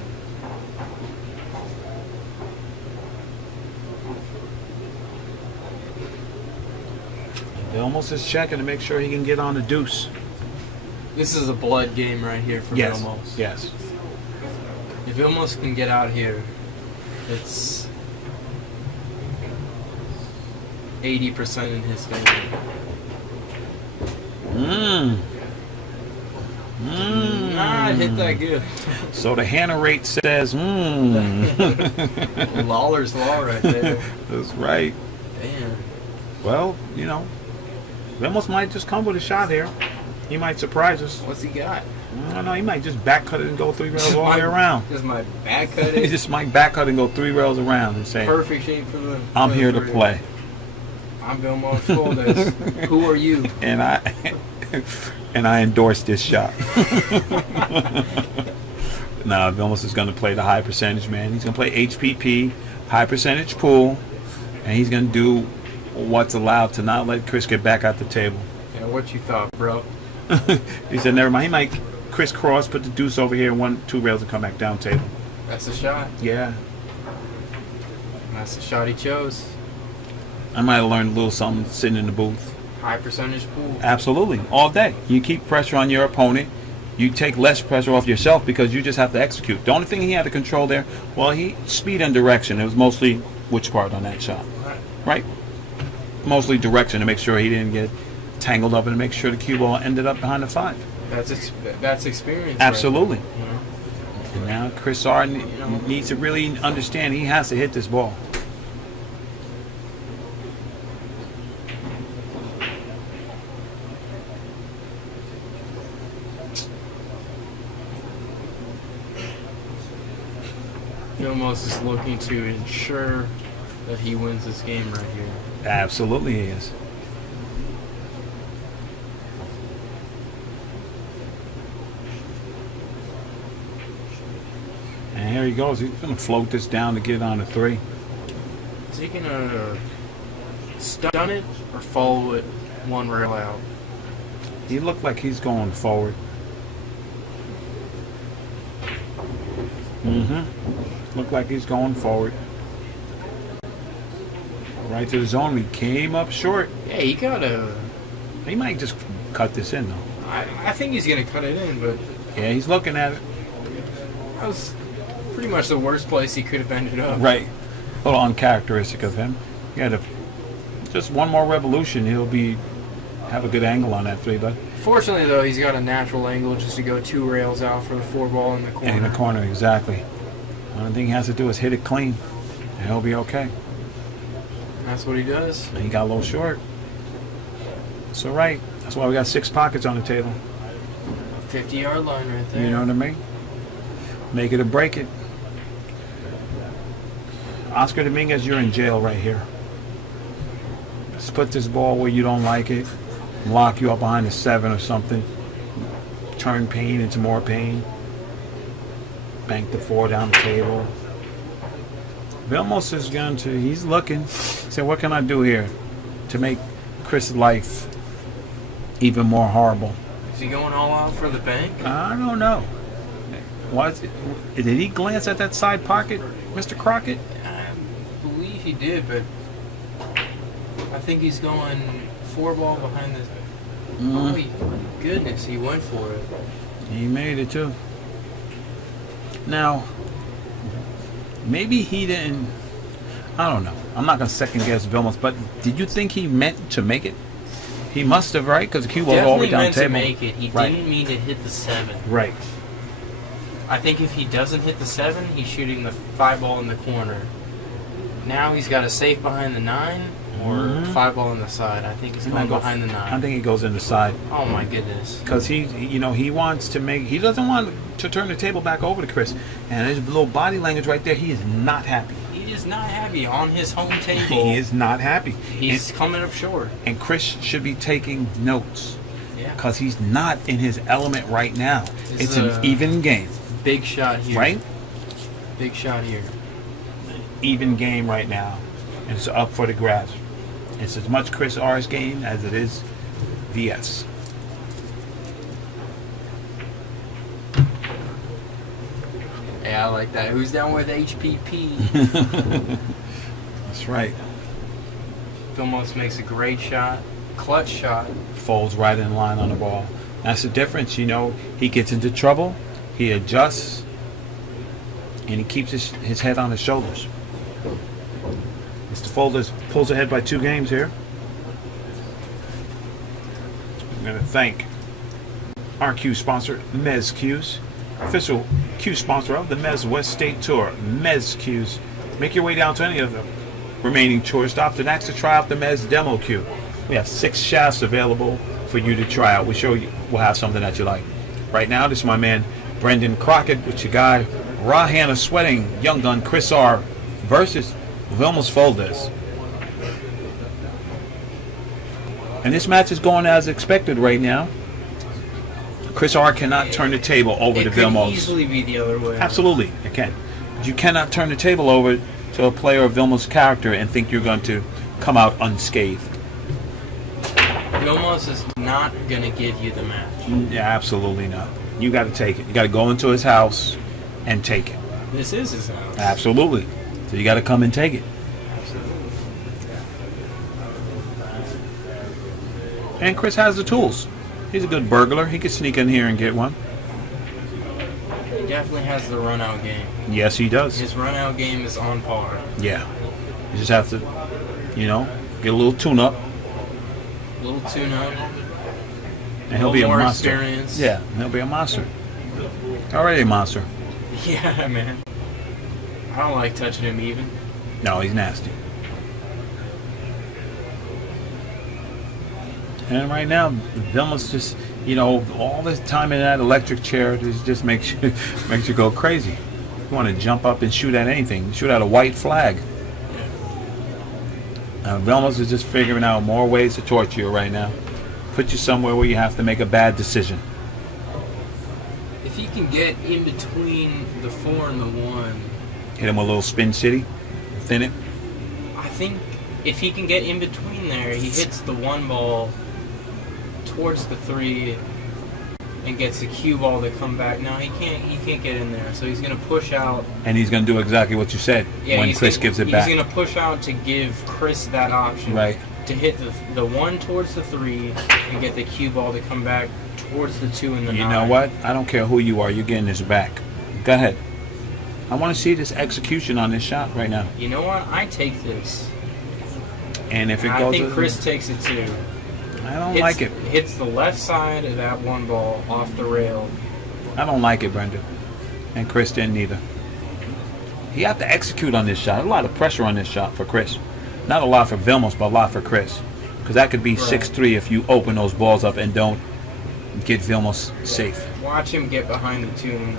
Vilmos is checking to make sure he can get on the deuce. This is a blood game right here for Vilmos. Yes. If Vilmos can get out here, it's 80% in his favor. Not hit that good. So the Hannah rate says, Lawler's law right there. That's right. Damn. Well, Vilmos might just come with a shot here. He might surprise us. What's he got? I don't know. He might just back cut it and go 3 rails all the way around. Just my back cut it. He just might back cut and go 3 rails around and say, perfect shape for the. I'm here to play. I'm Vilmos Folders. Who are you? And I endorse this shot. Nah, Vilmos is going to play the high percentage, man. He's going to play HPP, high percentage pool, and he's going to do what's allowed to not let Chris get back at the table. Yeah, what you thought, bro? He said, never mind. He might crisscross, put the deuce over here, 1-2 rails, and come back down table. That's the shot. Yeah. That's the shot he chose. I might have learned a little something sitting in the booth. High percentage pool. Absolutely. All day. You keep pressure on your opponent. You take less pressure off yourself because you just have to execute. The only thing he had to control there, speed and direction. It was mostly which part on that shot? Right? Mostly direction to make sure he didn't get tangled up and to make sure the cue ball ended up behind the 5. That's experience. Absolutely. Right? And now Chris R needs to really understand he has to hit this ball. Vilmos is looking to ensure that he wins this game right here. Absolutely he is. And here he goes. He's going to float this down to get on a 3. Is he going to stun it or follow it 1 rail out? He looked like he's going forward. Looked like he's going forward. Right to the zone. He came up short. Yeah, he got a. He might just cut this in, though. I think he's gonna cut it in, but Yeah, he's looking at it. that was pretty much the worst place he could have ended up. Right. A little uncharacteristic of him. He had just one more revolution. He'll have a good angle on that 3, but Fortunately, though, he's got a natural angle just to go 2 rails out for the 4 ball in the corner. in the corner, exactly. Only thing he has to do is hit it clean, and he'll be okay. That's what he does. He got a little short. It's all right. That's why we got 6 pockets on the table. 50-yard line right there. You know what I mean? Make it or break it. Oscar Dominguez, you're in jail right here. Let's put this ball where you don't like it. Lock you up behind the 7 or something. Turn pain into more pain. Bank the 4 down the table. Vilmos is going to, he's looking. Say, what can I do here to make Chris' life even more horrible? Is he going all out for the bank? I don't know. Did he glance at that side pocket, Mr. Crockett? I believe he did, but I think he's going 4 ball behind the. Oh my goodness, he went for it. He made it too. Now, maybe he didn't. I don't know. I'm not gonna second guess Vilmos, but did you think he meant to make it? He must have, right? Because the cue was all the way down the table. Definitely meant to make it. He didn't mean to hit the 7. Right. I think if he doesn't hit the 7, he's shooting the 5 ball in the corner. Now he's got a safe behind the 9 or 5 ball on the side. I think he's going behind the 9. I think he goes in the side. Oh my goodness. Because he wants to make. He doesn't want to turn the table back over to Chris. And there's a little body language right there. He is not happy. He is not happy on his home table. He is not happy. He's coming up short. And Chris should be taking notes. Yeah. Because he's not in his element right now. It's an even game. Big shot here. Right? Big shot here. Even game right now. And it's up for the grabs. It's as much Chris R's game as it is VS. Yeah, I like that. Who's down with HPP? That's right. Vilmos makes a great shot. Clutch shot. Folds right in line on the ball. That's the difference. He gets into trouble. He adjusts. And he keeps his head on his shoulders. Mr. Folders pulls ahead by 2 games here. I'm going to thank our Q sponsor, Mez Q's, official Q sponsor of the Mez West State Tour. Mez Q's. Make your way down to any of the remaining tour stops and ask to try out the Mez Demo Q. We have 6 shafts available for you to try out. We'll have something that you like. Right now, this is my man Brendan Crockett with your guy Rahana Sweating, Young Gun Chris R versus Vilmos Folders. And this match is going as expected right now. Chris R cannot turn the table over to Vilmos. It could easily be the other way. Absolutely, it can. But you cannot turn the table over to a player of Vilmos' character and think you're going to come out unscathed. Vilmos is not going to give you the match. Yeah, absolutely not. You got to take it. You got to go into his house and take it. This is his house. Absolutely. So you got to come and take it. And Chris has the tools. He's a good burglar. He could sneak in here and get one. He definitely has the run-out game. Yes, he does. His run-out game is on par. Yeah. You just have to, get a little tune-up. A little tune-up. And he'll be a more monster. Experience. Yeah, he'll be a monster. Already a monster. Yeah, man. I don't like touching him even. No, he's nasty. And right now, Vilmos just, all this time in that electric chair just makes you go crazy. You want to jump up and shoot at anything. Shoot at a white flag. Vilmos is just figuring out more ways to torture you right now. Put you somewhere where you have to make a bad decision. If he can get in between the 4 and the 1... Hit him with a little spin city. Thin it. I think if he can get in between there, he hits the 1 ball towards the 3 and gets the cue ball to come back. No, he can't get in there. So he's going to push out. And he's going to do exactly what you said when Chris gives it back. He's going to push out to give Chris that option. Right. To hit the 1 towards the 3 and get the cue ball to come back towards the 2 and the 9. You know what? I don't care who you are. You're getting this back. Go ahead. I want to see this execution on this shot right now. You know what? I take this. And if it I goes... think Chris takes it too. I don't like it. Hits the left side of that 1 ball off the rail. I don't like it, Brendan. And Chris didn't either. You have to execute on this shot. A lot of pressure on this shot for Chris. Not a lot for Vilmos, but a lot for Chris. Because that could be 6-3 if you open those balls up and don't get Vilmos safe. Watch him get behind the 2 and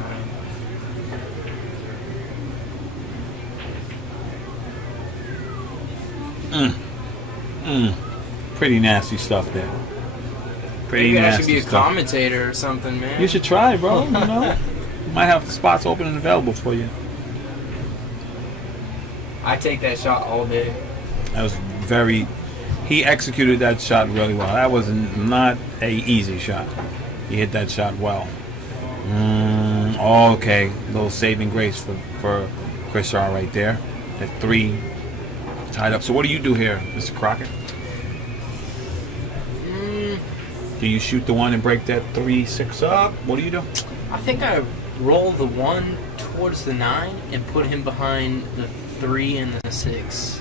9. Pretty nasty stuff there. Pretty Maybe nasty I should be a stuff. commentator or something, man. You should try, bro. You know, might have spots open and available for you. I take that shot all day. That was very. He executed that shot really well. That was not a easy shot. He hit that shot well. Okay, little saving grace for Chris R right there. That 3 tied up. So what do you do here, Mr. Crockett? Do you shoot the 1 and break that 3-6 up? What do you do? I think I roll the 1 towards the 9 and put him behind the 3 and the 6.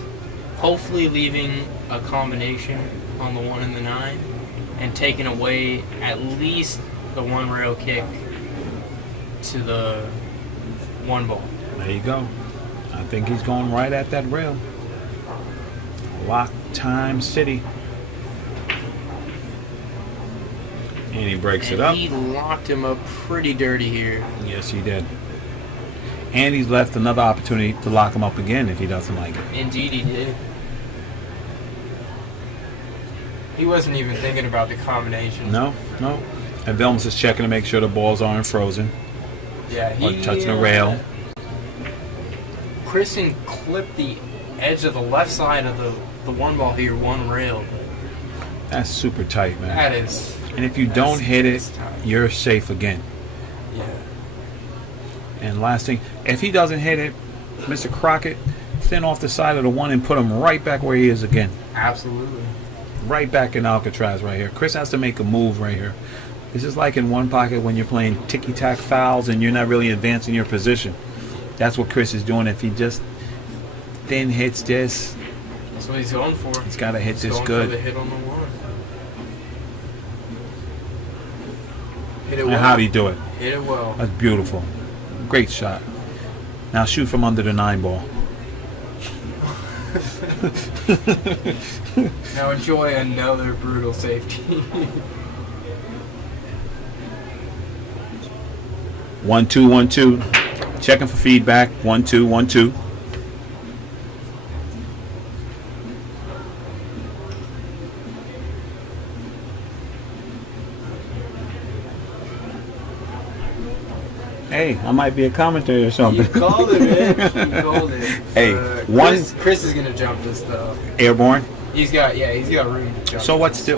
Hopefully leaving a combination on the 1 and the 9 and taking away at least the 1 rail kick to the 1 ball. There you go. I think he's going right at that rail. Lock time city. And he breaks it up. He locked him up pretty dirty here. Yes, he did. And he's left another opportunity to lock him up again if he doesn't like it. Indeed he did. He wasn't even thinking about the combination. No. And Vilmos is checking to make sure the balls aren't frozen. Yeah, Or touching the rail. Kristen clipped the edge of the left side of the 1 ball here, 1 rail. That's super tight, man. That is. And if you don't hit it, you're safe again. Yeah. And last thing, if he doesn't hit it, Mr. Crockett, thin off the side of the 1 and put him right back where he is again. Absolutely. Right back in Alcatraz right here. Chris has to make a move right here. This is like in one pocket when you're playing ticky-tack fouls and you're not really advancing your position. That's what Chris is doing. If he just thin hits this, that's what he's going for. He's got to hit this going good. For the hit on the 1. Hit it And well. how'd he do it? Hit it well. That's beautiful. Great shot. Now shoot from under the 9 ball. Now enjoy another brutal safety. 1-2, 1-2. Checking for feedback. 1-2, 1-2. Hey, I might be a commentator or something. You called it, man. You called it. Hey, Chris is gonna jump this though. Airborne. He's got room to jump. So what's the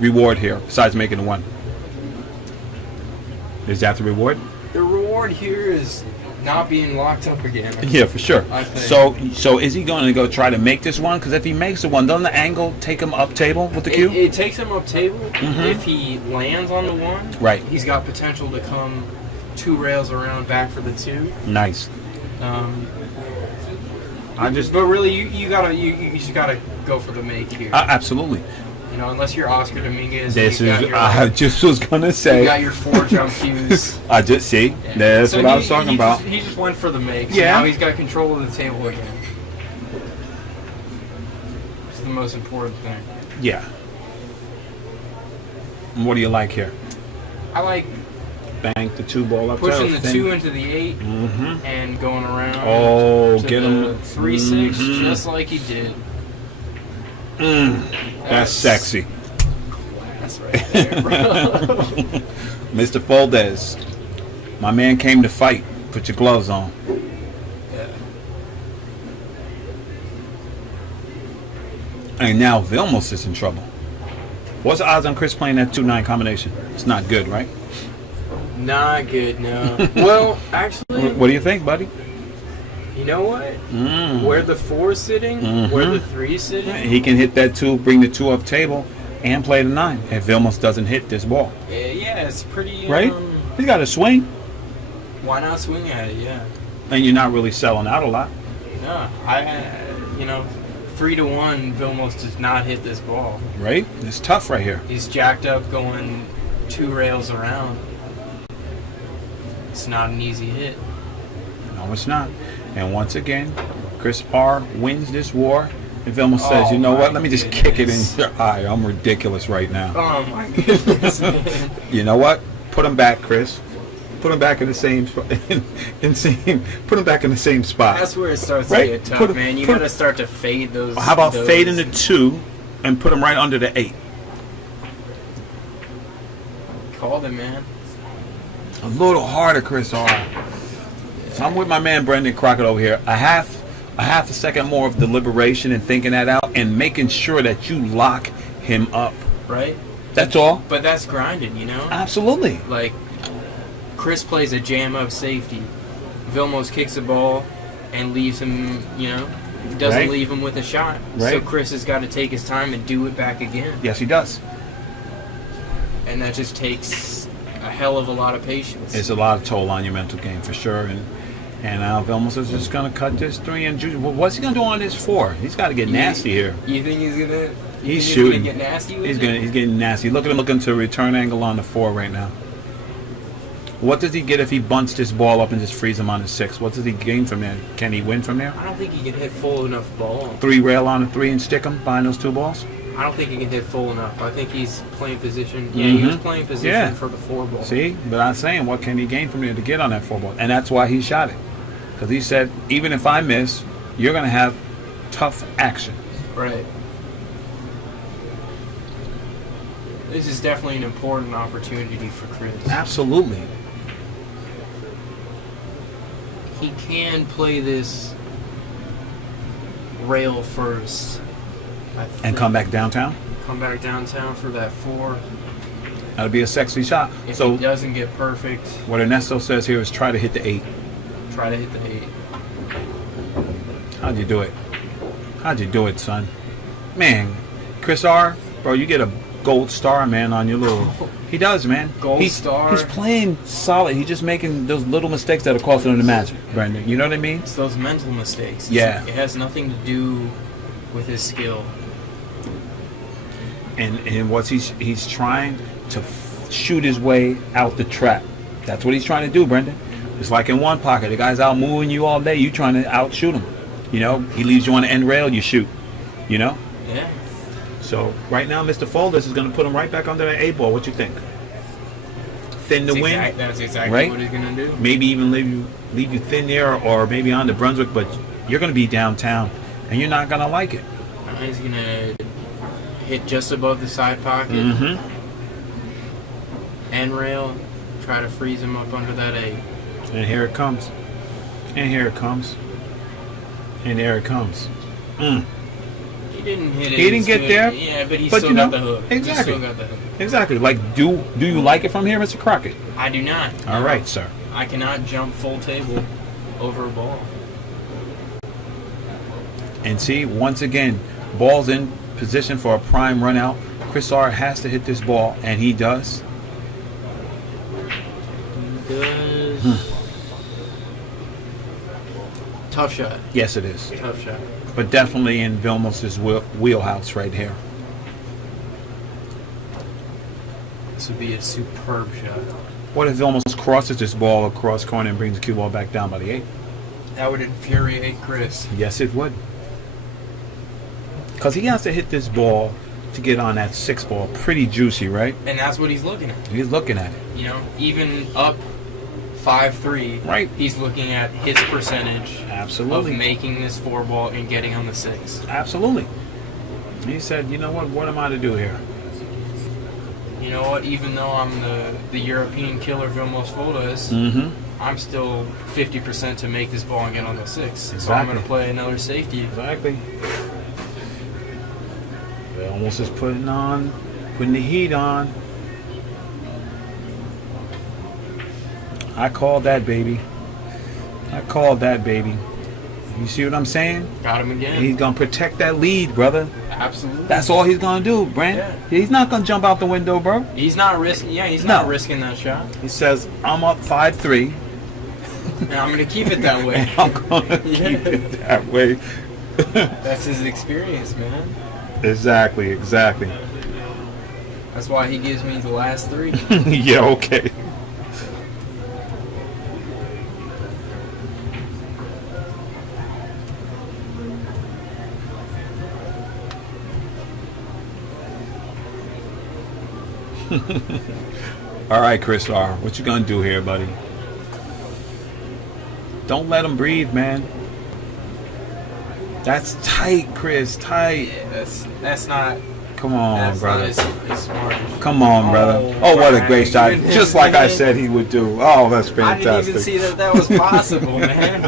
reward here besides making the 1? Is that the reward? The reward here is not being locked up again. Yeah, for sure. I think. So is he going to go try to make this 1? Because if he makes the 1, doesn't the angle take him up table with the cue? It takes him up table. If he lands on the 1, Right. He's got potential to come 2 rails around back for the 2. Nice. But really, you just gotta go for the make here. Absolutely. You know, unless you're Oscar Dominguez. This and is. you've got I just was gonna say. You got your 4 jump cues. I just see. Yeah. That's So what I was talking about. He just went for the make. So Yeah. now he's got control of the table again. It's the most important thing. Yeah. And what do you like here? I like Bank the 2 ball up pushing there, the 2 into the 8 and going around. Oh, to get the him 3-6, just like he did. That's sexy. That's right there, bro. Mr. Foldez, my man came to fight. Put your gloves on. Yeah. And now Vilmos is in trouble. What's the odds on Chris playing that 2-9 combination? It's not good, right? Not good, no. Well, actually, What do you think, buddy? you know what? Where the 4's sitting, where the 3's sitting. He can hit that 2, bring the 2 up table, and play the 9 if Vilmos doesn't hit this ball. Yeah, it's pretty. Right? He's got a swing, Why not swing at it? Yeah. and you're not really selling out a lot. No, 3-1. Vilmos does not hit this ball. Right? It's tough right here. He's jacked up, going 2 rails around. It's not an easy hit. No, it's not. And once again, Chris R wins this war. And Vilmos says, you know what? Let me just kick it in your eye. I'm ridiculous right now. Oh my goodness, man. You know what? Put him back, Chris. Put him back in the same put him back in the same spot. That's where it starts Right? to get tough, Put- man. You put- gotta start to fade those. How about those. fading the 2 and put him right under the 8? Called it, man. A little harder, Chris R. So I'm with my man Brendan Crockett over here. A half a second more of deliberation and thinking that out and making sure that you lock him up. Right? That's all. But that's grinding, you know? Absolutely. Like, Chris plays a jam up safety. Vilmos kicks the ball and leaves him, doesn't Right. leave him with a shot. So Right. Chris has got to take his time and do it back again. Yes, he does. And that just takes a hell of a lot of patience. It's a lot of toll on your mental game for sure. And now Vilmos is just going to cut this 3 and juice. Well, what's he going to do on this 4? He's got to get nasty here. You think he's gonna? He's He's shooting. gonna get nasty with He's it? getting nasty. Look at him looking to return angle on the 4 right now. What does he get if he bunts this ball up and just frees him on the 6? What does he gain from there? Can he win from there? I don't think he can hit full enough ball. 3 rail on the 3 and stick him behind those 2 balls? I don't think he can hit full enough. I think he's playing position. Yeah, he was playing position Yeah. for the 4 ball. See? But I'm saying, what can he gain from there to get on that 4 ball? And that's why he shot it. Because he said, even if I miss, you're going to have tough action. Right. This is definitely an important opportunity for Chris. Absolutely. He can play this rail first. I And think. come back downtown? Come back downtown for that 4. That'll be a sexy shot. If So he doesn't get perfect, what Ernesto says here is try to hit the 8. try to hit the 8. How'd you do it? How'd you do it, son? Man, Chris R, bro, you get a gold star, man, on your little... He does, man. Gold He's- star. He's playing solid. He's just making those little mistakes that are costing him the magic, Brendan. You know what I mean? It's those mental mistakes. Yeah. It has nothing to do with his skill. And what's he's trying to shoot his way out the trap. That's what he's trying to do, Brendan. It's like in one pocket, the guy's out moving you all day. You trying to outshoot him. You know, he leaves you on the end rail, you shoot. You know. Yeah. So right now, Mr. Folders is going to put him right back under that 8 ball. What you think? Thin to win. That's exactly Right? what he's going to do. Maybe even leave you thin there, or maybe on to Brunswick. But you're going to be downtown, and you're not going to like it. He's going to hit just above the side pocket. Mm-hmm. End rail. Try to freeze him up under that 8. And here it comes. And here it comes. And there it comes. He didn't hit it. He didn't as get good. there, Yeah, but he but still you got know, the hook. exactly. He still got the hook. Exactly. Like, do you like it from here, Mr. Crockett? I do not. All right, sir. I cannot jump full table over a ball. And see, once again, ball's in position for a prime run out. Chris R has to hit this ball, and he does. Does. Tough shot. Yes, it is. Tough shot. But definitely in Vilmos' wheelhouse right here. This would be a superb shot. What if Vilmos crosses this ball across corner and brings the cue ball back down by the 8? That would infuriate Chris. Yes, it would. Because he has to hit this ball to get on that 6 ball. Pretty juicy, right? And that's what he's looking at. He's looking at it. You know, even up 5-3, Right. he's looking at his percentage Absolutely. of making this 4 ball and getting on the 6. Absolutely. He said, you know what am I to do here? You know what? Even though I'm the European killer Vilmos Foda Mm-hmm. I'm still 50% to make this ball and get on the 6. So I'm Exactly. going to play another safety. Exactly. Vilmos is putting on Putting the heat on. I called that, baby. I called that, baby. You see what I'm saying? Got him again. He's going to protect that lead, brother. Absolutely. That's all he's going to do, Brent. Yeah. He's not going to jump out the window, bro. He's not risking. Yeah, he's not risking that shot. He says, I'm up 5-3. And I'm going to keep it that way. I'm going to keep it that way. That's his experience, man. Exactly. That's why he gives me the last 3. Yeah, okay. All right, Chris R. What you gonna do here, buddy? Don't let him breathe, man. That's tight, Chris. Tight. Yeah, that's not. Come on, brother. Not as smart. Come on, brother. Oh, what a great shot. Goodness, Just like I man. said he would do. Oh, that's I fantastic. didn't even see that was possible, man.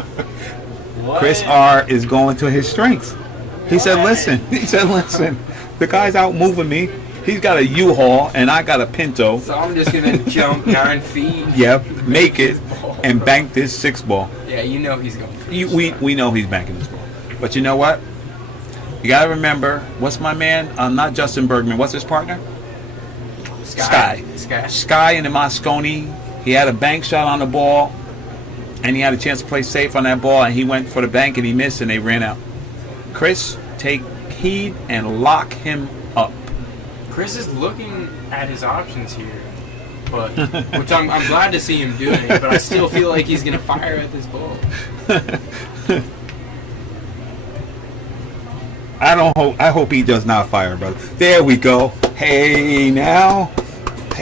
What? Chris R. is going to his strengths. He said, listen. The guy's out moving me. He's got a U-Haul, and I got a Pinto. So I'm just going to jump 9 feet. Yep, make it, and bank this 6 ball. Yeah, you know he's going to. We know he's banking this ball. But you know what? You got to remember, what's my man? Not Justin Bergman. What's his partner? Sky. Sky in the Moscone. He had a bank shot on the ball, and he had a chance to play safe on that ball, and he went for the bank, and he missed, and they ran out. Chris, take heed and lock him up. Chris is looking at his options here, but which I'm glad to see him doing, but I still feel like he's going to fire at this ball. I hope he does not fire, brother. There we go. Hey now.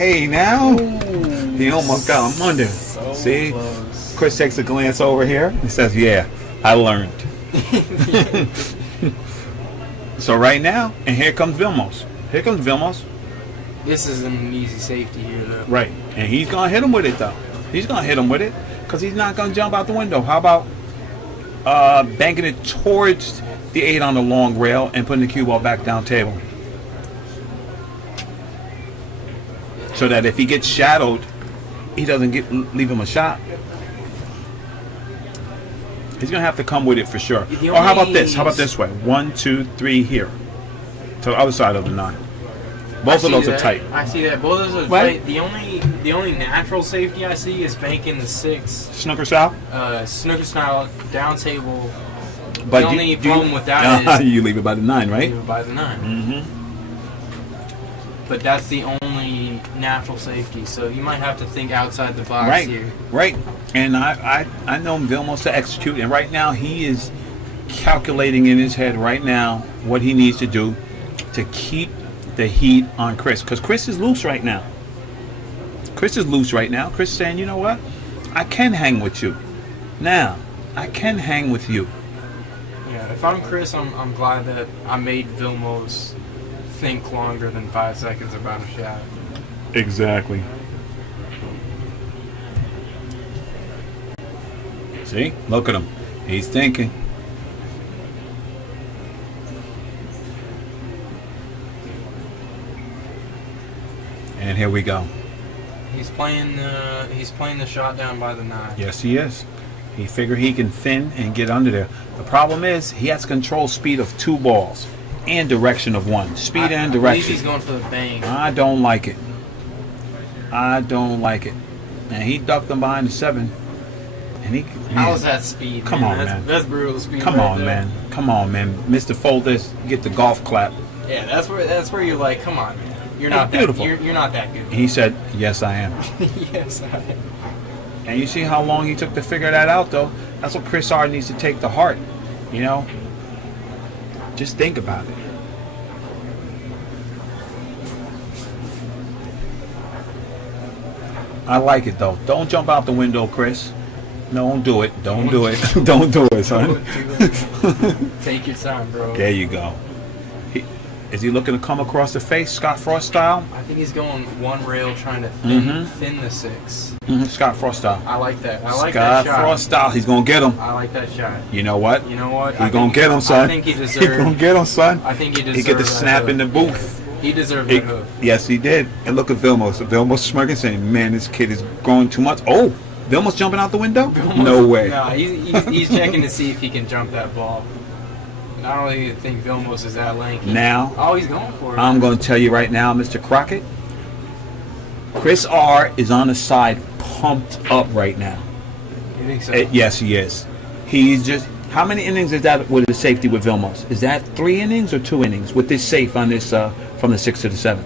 Ooh, He almost got him under. So See? close. Chris takes a glance over here. He says, yeah, I learned. So right now, and here comes Vilmos. This is an easy safety here, though. Right. And he's going to hit him with it, though. He's going to hit him with it because he's not going to jump out the window. How about banking it towards the 8 on the long rail and putting the cue ball back down table? So that if he gets shadowed, he doesn't leave him a shot. He's going to have to come with it for sure. Or how about this? How about this way? 1, 2, 3 here. To the other side of the 9. Both of those are tight. I see that. Both of those are Right. tight. The only natural safety I see is banking the 6. Snooker style? Snooker style, down table. But the only problem with that is you leave it by the 9, right? leave it by the 9. Mm-hmm. But that's the only natural safety, so you might have to think outside the box here. Right. And I know Vilmos to execute, and right now he is calculating in his head right now what he needs to do to keep the heat on Chris, because Chris is loose right now. Chris is saying, you know what? I can hang with you. Now, I can hang with you. Yeah, if I'm Chris, I'm glad that I made Vilmos think longer than 5 seconds about a shot. Exactly. See? Look at him. He's thinking. And here we go. He's playing the shot down by the 9. Yes, he is. He figured he can thin and get under there. The problem is he has control speed of 2 balls and direction of 1. Speed and I believe direction. he's going for the bang. I don't like it. And he ducked them behind the 7. And he. How is that speed? Come man? on, man. That's brutal speed. Come right on, there. man. Come on, man. Mr. Folders, get the golf clap. Yeah, that's where you're like, come on, man. You're not beautiful. You're not that good. He said, yes, I am. Yes, I am. And you see how long he took to figure that out, though? That's what Chris R. needs to take to heart. You know? Just think about it. I like it, though. Don't jump out the window, Chris. No, don't do it. Don't do it. Don't do it, son. Take your time, bro. There you go. Is he looking to come across the face, Scott Frost style? I think he's going 1 rail, trying to thin the 6. Scott Frost style. I like that. I like Scott that shot. Frost style. He's going to get him. I like that shot. You know what? You know what? He's going to get him, son. I think he He's deserves. going to get him, son. I think he deserves. He get the snap in the booth. He deserved that hook. Yes, he did. And look at Vilmos. Vilmos smirking, saying, "Man, this kid is growing too much." Oh, Vilmos jumping out the window? No way. No, he's checking to see if he can jump that ball. I don't even think Vilmos is that lanky. Now, oh, he's going for it. I'm going to tell you right now, Mr. Crockett, Chris R. is on the side, pumped up right now. You think so? Yes, he is. He's just. How many innings is that with the safety with Vilmos? Is that 3 innings or 2 innings with this safe on this from the 6 to the 7?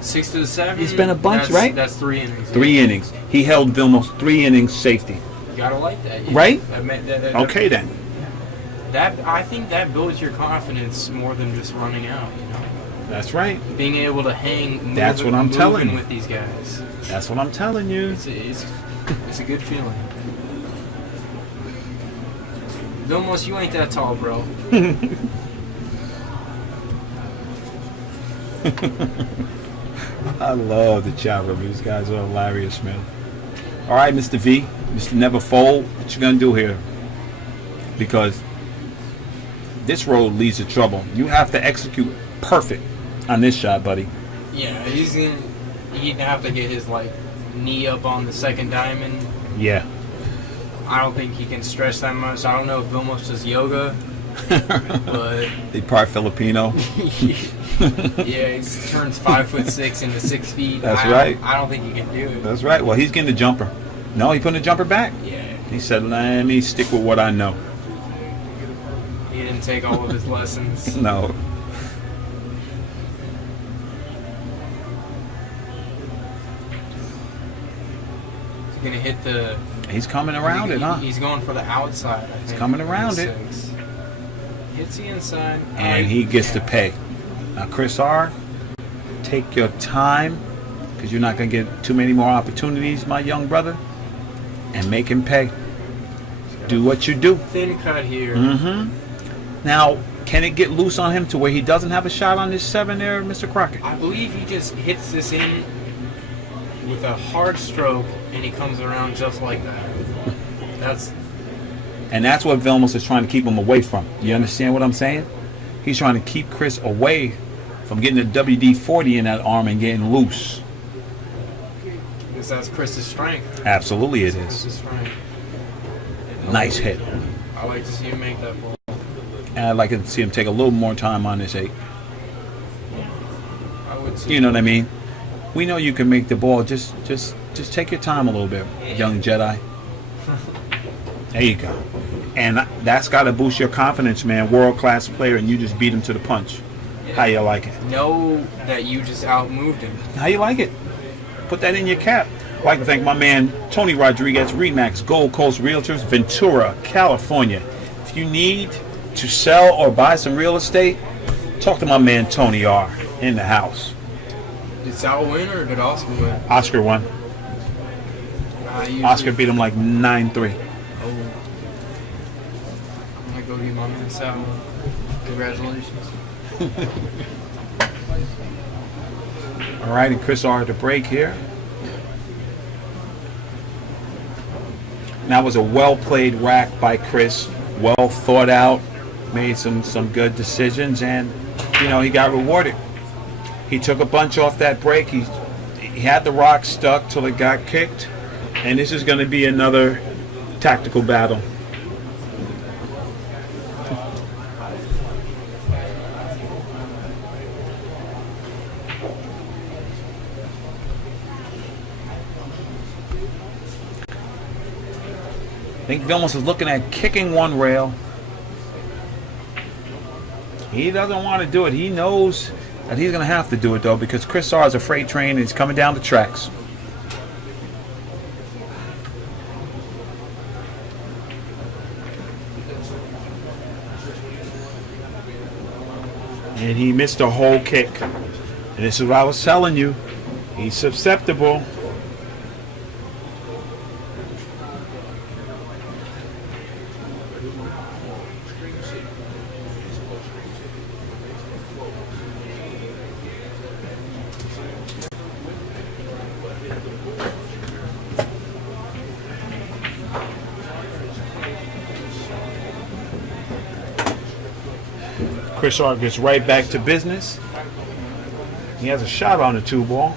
6 to the 7. He's been a bunch, right? That's 3 innings. 3 innings. He held Vilmos 3 innings safety. You gotta like that, yeah. Right? Okay then. I think that builds your confidence more than just running out. You know. That's right. Being able to hang. That's what I'm telling you. With these guys. That's what I'm telling you. It's a good feeling. Vilmos, you ain't that tall, bro. I love the chat room. These guys are hilarious, man. All right, Mr. V, Mr. Never Fold, what you gonna do here? Because this road leads to trouble. You have to execute perfect on this shot, buddy. Yeah, he'd have to get his knee up on the second diamond. Yeah. I don't think he can stretch that much. I don't know if Vilmos does yoga, but they part Filipino. Yeah, he turns 5'6" into 6 feet. That's right. I don't think he can do it. That's right. Well, he's getting the jumper. No, he put the jumper back. Yeah. He said, "Let me stick with what I know." He didn't take all of his lessons. No. He's gonna hit the. He's coming around it, huh? He's going for the outside, I think. He's coming around it. Hits the inside. And he gets to pay. Now, Chris R., take your time, because you're not going to get too many more opportunities, my young brother, and make him pay. Do what you do. Thin cut here. Mm-hmm. Now, can it get loose on him to where he doesn't have a shot on this 7 there, Mr. Crockett? I believe he just hits this in with a hard stroke, and he comes around just like that. And that's what Vilmos is trying to keep him away from. You understand what I'm saying? He's trying to keep Chris away from getting a WD-40 in that arm and getting loose. Because that's Chris's strength. Absolutely it is. Chris's strength. Nice hit. I like to see him make that ball. And I'd like to see him take a little more time on this 8. I would see. You know what I mean? We know you can make the ball. Just take your time a little bit, young Jedi. There you go. And that's got to boost your confidence, man. World-class player, and you just beat him to the punch. Yeah. How you like it? Know that you just outmoved him. How you like it? Put that in your cap. I'd like to thank my man, Tony Rodriguez, Remax Gold Coast Realtors, Ventura, California. If you need to sell or buy some real estate, talk to my man, Tony R. in the house. Did Sal win or did Oscar win? Oscar won. Oscar beat him like 9-3. Oh. I'm going to go get my man Sal. Congratulations. All right, and Chris R. to break here. And that was a well-played rack by Chris. Well thought out. Made some good decisions, and, he got rewarded. He took a bunch off that break. He had the rock stuck till it got kicked. And this is going to be another tactical battle. I think Vilmos is looking at kicking one rail. He doesn't want to do it. He knows that he's going to have to do it, though, because Chris R. is a freight train and he's coming down the tracks. And he missed a whole kick. And this is what I was telling you. He's susceptible. Chris R. gets right back to business. He has a shot on the 2 ball.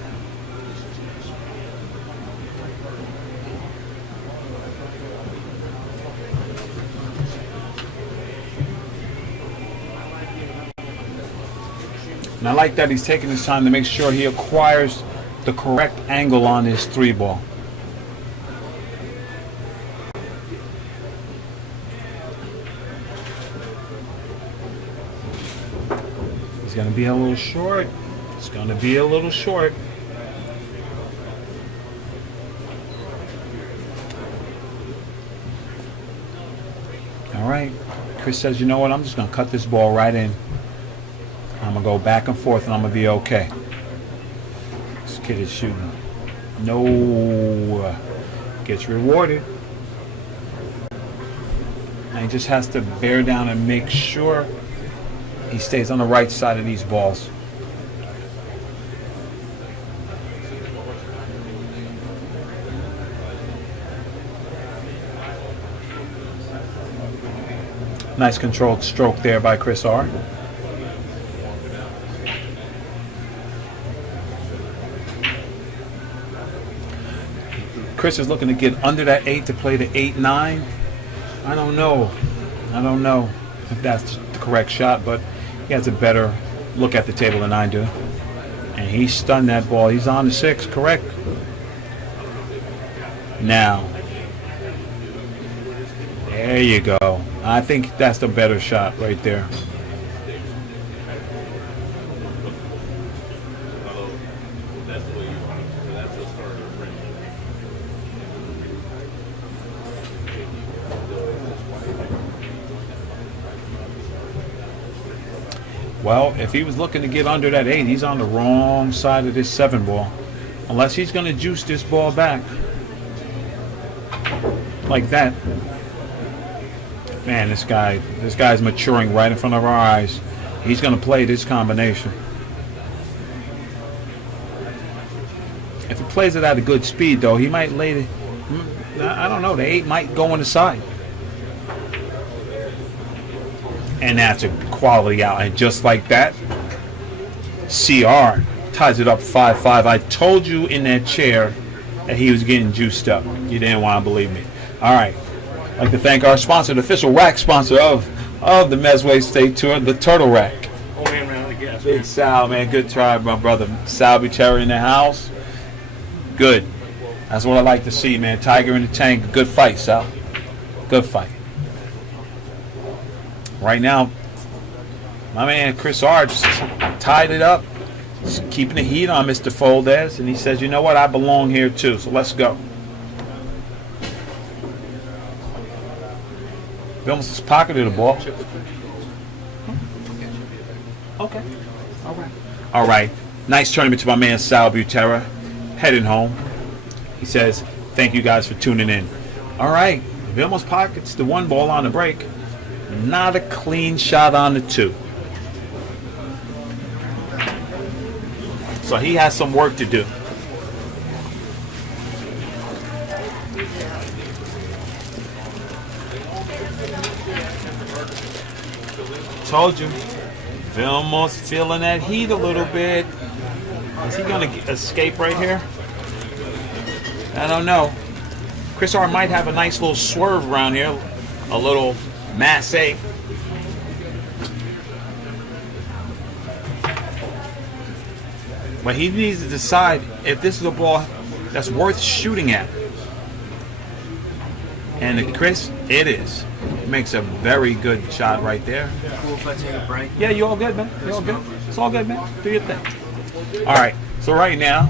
And I like that he's taking his time to make sure he acquires the correct angle on his 3 ball. He's going to be a little short. It's going to be a little short. All right. Chris says, you know what? I'm just going to cut this ball right in. I'm going to go back and forth and I'm going to be okay. This kid is shooting. No. Gets rewarded. And he just has to bear down and make sure he stays on the right side of these balls. Nice controlled stroke there by Chris R. Chris is looking to get under that 8 to play the 8-9. I don't know. I don't know if that's the correct shot, but he has a better look at the table than I do. And he stunned that ball. He's on the 6, correct? Now. There you go. I think that's the better shot right there. Well, if he was looking to get under that 8, he's on the wrong side of this 7 ball. Unless he's going to juice this ball back. Like that. Man, this guy's maturing right in front of our eyes. He's going to play this combination. If he plays it at a good speed, though, he might lay it. I don't know. The 8 might go on the side. And that's a quality out. And just like that, CR ties it up 5-5. I told you in that chair that he was getting juiced up. You didn't want to believe me. All right. I'd like to thank our sponsor, the official rack sponsor of the Mesway State Tour, the Turtle Rack. Oh, man, ran out of gas. Big Sal, man. Good try, my brother. Sal Butera in the house. Good. That's what I like to see, man. Tiger in the tank. Good fight, Sal. Good fight. Right now, my man Chris R just tied it up. Just keeping the heat on Mr. Foldez. And he says, you know what? I belong here too. So let's go. Vilmos has pocketed the ball. Okay. All right. All right. Nice tournament to my man Sal Butera. Heading home. He says, thank you guys for tuning in. All right. Vilmos pockets the 1 ball on the break. Not a clean shot on the 2. So he has some work to do. Told you. Vilmos feeling that heat a little bit. Is he going to escape right here? I don't know. Chris R might have a nice little swerve around here. A little masse. But he needs to decide if this is a ball that's worth shooting at. And Chris, it is. He makes a very good shot right there. Cool if I take a break? Yeah, you all good, man? You all good? It's all good, man. Do your thing. All right. So right now,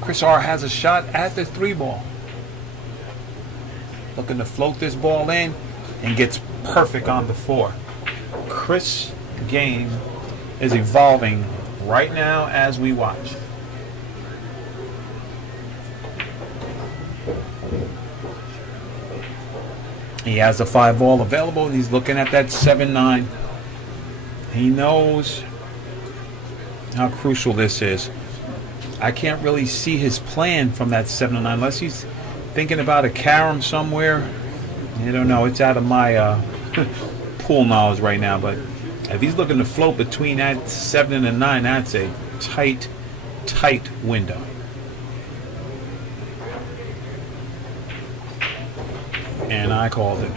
Chris R has a shot at the 3 ball. Looking to float this ball in and gets perfect on the 4. Chris' game is evolving right now as we watch. He has the 5 ball available and he's looking at that 7-9. He knows how crucial this is. I can't really see his plan from that 7-9 unless he's thinking about a carom somewhere. I don't know. It's out of my pool knowledge right now, but If he's looking to float between that 7 and a 9, that's a tight window. And I called it.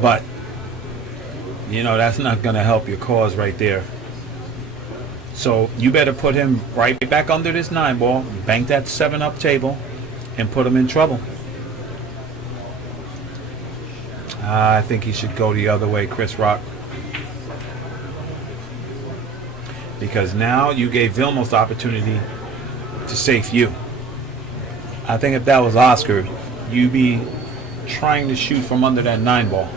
But, you know, that's not going to help your cause right there. So you better put him right back under this 9 ball, bank that 7 up table, and put him in trouble. I think he should go the other way, Chris Rock. Because now you gave Vilmos the opportunity to safe you. I think if that was Oscar, you'd be trying to shoot from under that 9 ball.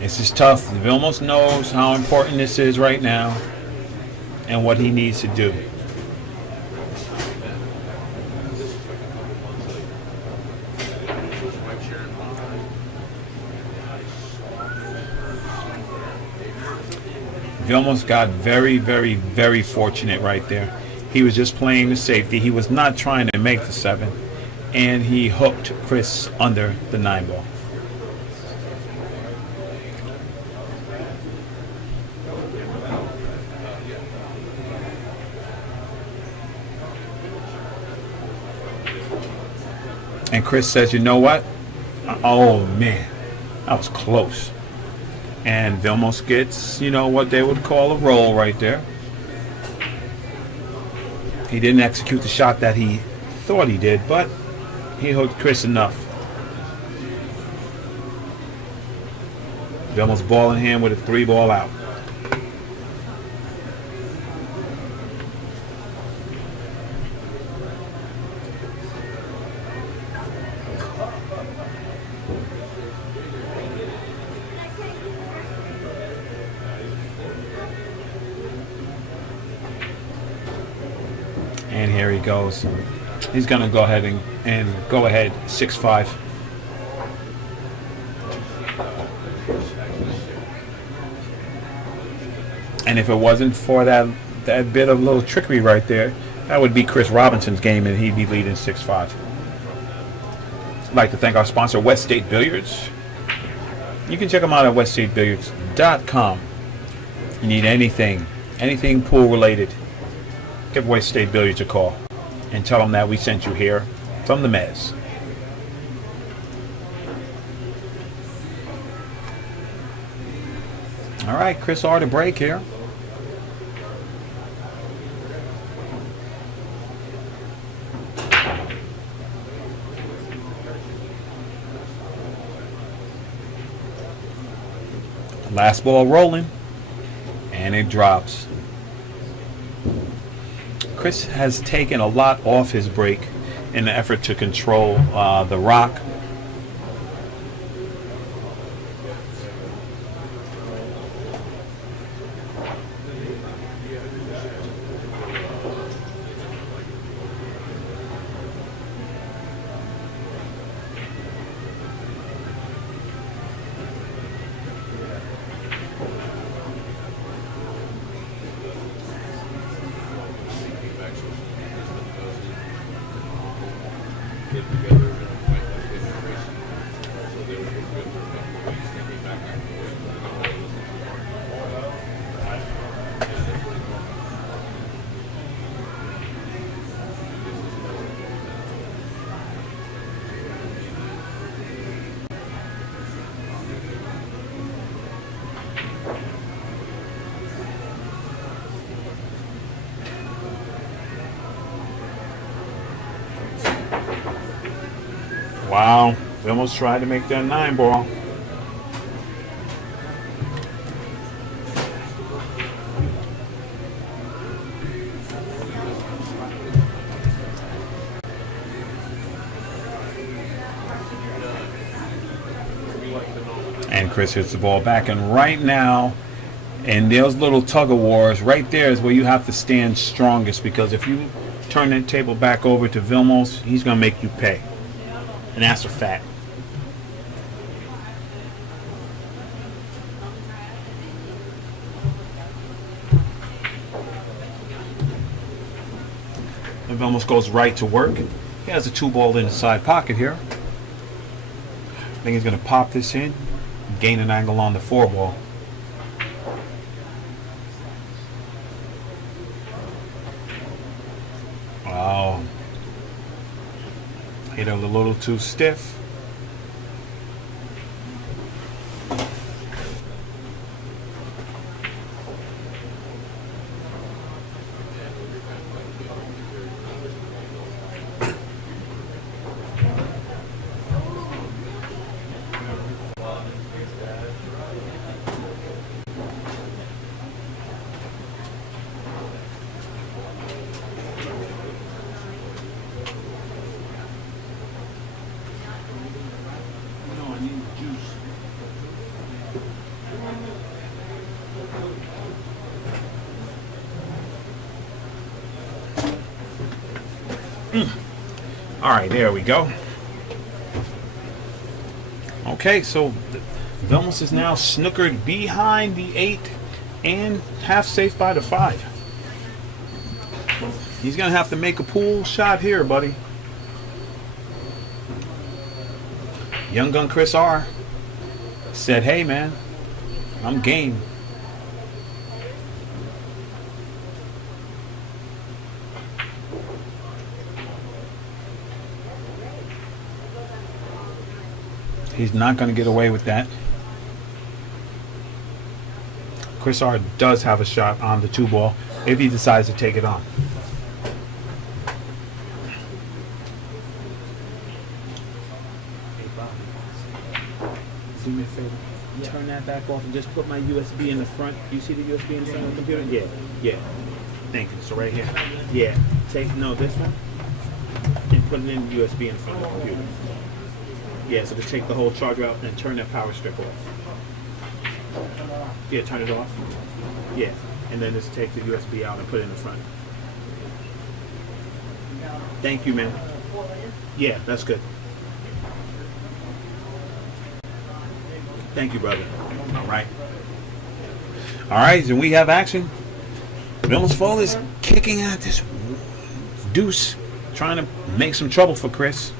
This is tough. Vilmos knows how important this is right now and what he needs to do. Vilmos got very fortunate right there. He was just playing the safety. He was not trying to make the 7. And he hooked Chris under the 9 ball. And Chris says, you know what? Oh, man. That was close. And Vilmos gets, you know, what they would call a roll right there. He didn't execute the shot that he thought he did, but he hooked Chris enough. Vilmos ball in hand with a 3 ball out. And here he goes. He's going to go ahead and go ahead 6-5. And if it wasn't for that bit of little trickery right there, that would be Chris Robinson's game and he'd be leading 6-5. I'd like to thank our sponsor, West State Billiards. You can check them out at weststatebilliards.com. You need anything pool related, give West State Billiards a call and tell them that we sent you here from the Mez. All right, Chris R to break here. Last ball rolling, and it drops. Chris has taken a lot off his break in the effort to control the rock. Wow, we almost tried to make that 9 ball. And Chris hits the ball back, and right now, in those little tug of wars, right there is where you have to stand strongest, because if you turn that table back over to Vilmos, he's going to make you pay. And that's a fact. Vilmos goes right to work. He has a 2-ball in the side pocket here. I think he's going to pop this in, gain an angle on the 4-ball. Wow. Hit it a little too stiff. All right, there we go. Okay, so Vilmos is now snookered behind the 8 and half safe by the 5. He's gonna have to make a pool shot here, buddy. Young gun Chris R said, "Hey man, I'm game." He's not going to get away with that. Chris R does have a shot on the 2-ball if he decides to take it on. Hey Bob, do me a favor. Turn that back off and just put my USB in the front. You see the USB in the front of the computer? Yeah, yeah. Thank you. So right here. Yeah. This one, and put it in the USB in front of the computer. Yeah, so just take the whole charger out and turn that power strip off. Yeah, turn it off. Yeah, and then just take the USB out and put it in the front. Thank you, man. Yeah, that's good. Thank you, brother. All right. All right, and we have action. Vilmos Fall is kicking at this deuce, trying to make some trouble for Chris.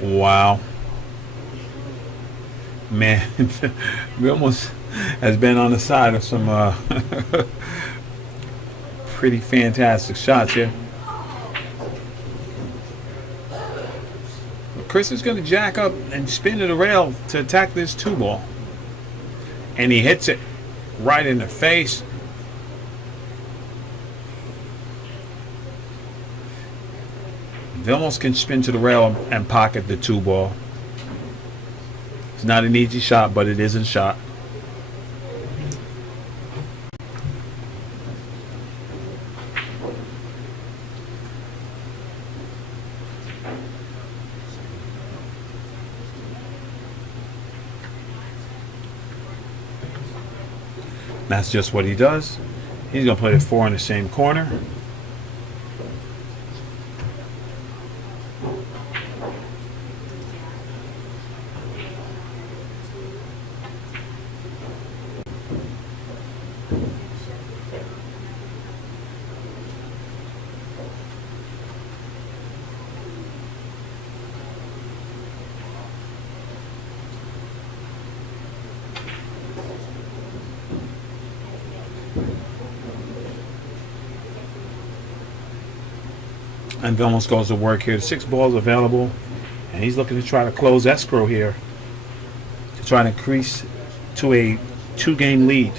Wow. Man, Vilmos has been on the side of some pretty fantastic shots here. Chris is going to jack up and spin to the rail to attack this 2-ball. And he hits it right in the face. Vilmos can spin to the rail and pocket the 2-ball. It's not an easy shot, but it is a shot. That's just what he does. He's going to play the 4 in the same corner. And Vilmos goes to work here. 6 balls available. And he's looking to try to close escrow here. To try to increase to a 2-game lead.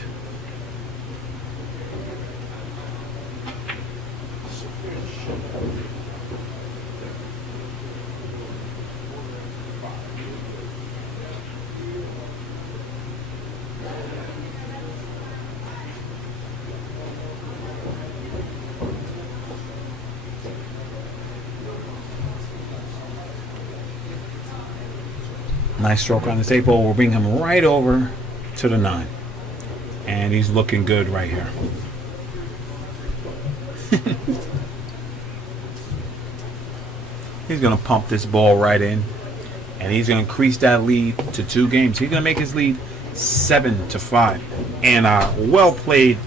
Nice stroke on this 8 ball will bring him right over to the 9. And he's looking good right here. He's going to pump this ball right in. and he's going to increase that lead to 2 games. He's going to make his lead 7-5. And well played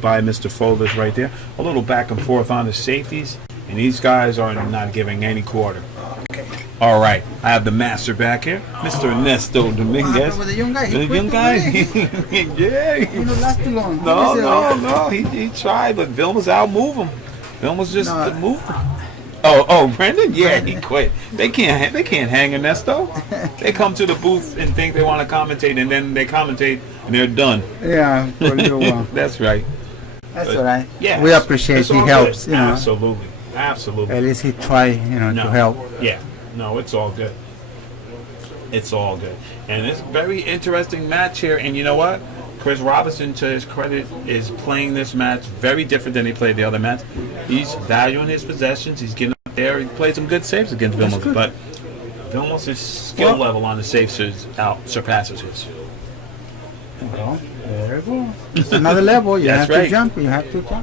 by Mr. Folders right there. A little back and forth on the safeties, and these guys are not giving any quarter. Okay. All right, I have the master back here, Mr. Ernesto Dominguez. With the young guy. The young guy, yeah. He don't last too long. No. He tried, but Vilmos outmove him. Vilmos just moved him. Oh, Brendan? Yeah, he quit. They can't hang Ernesto. They come to the booth and think they want to commentate, and then they commentate and they're done. Yeah, for a little while. That's right. That's all right. Yeah, We appreciate it's he all helps. good. You know. Absolutely. At least he try, to help. Yeah. No, it's all good. It's all good. And it's a very interesting match here. And you know what? Chris Robinson, to his credit, is playing this match very different than he played the other match. He's valuing his possessions. He's getting up there. He played some good saves against Vilmos, but Vilmos' skill level on the saves surpasses his. Well, there you go. It's another level. You have to jump.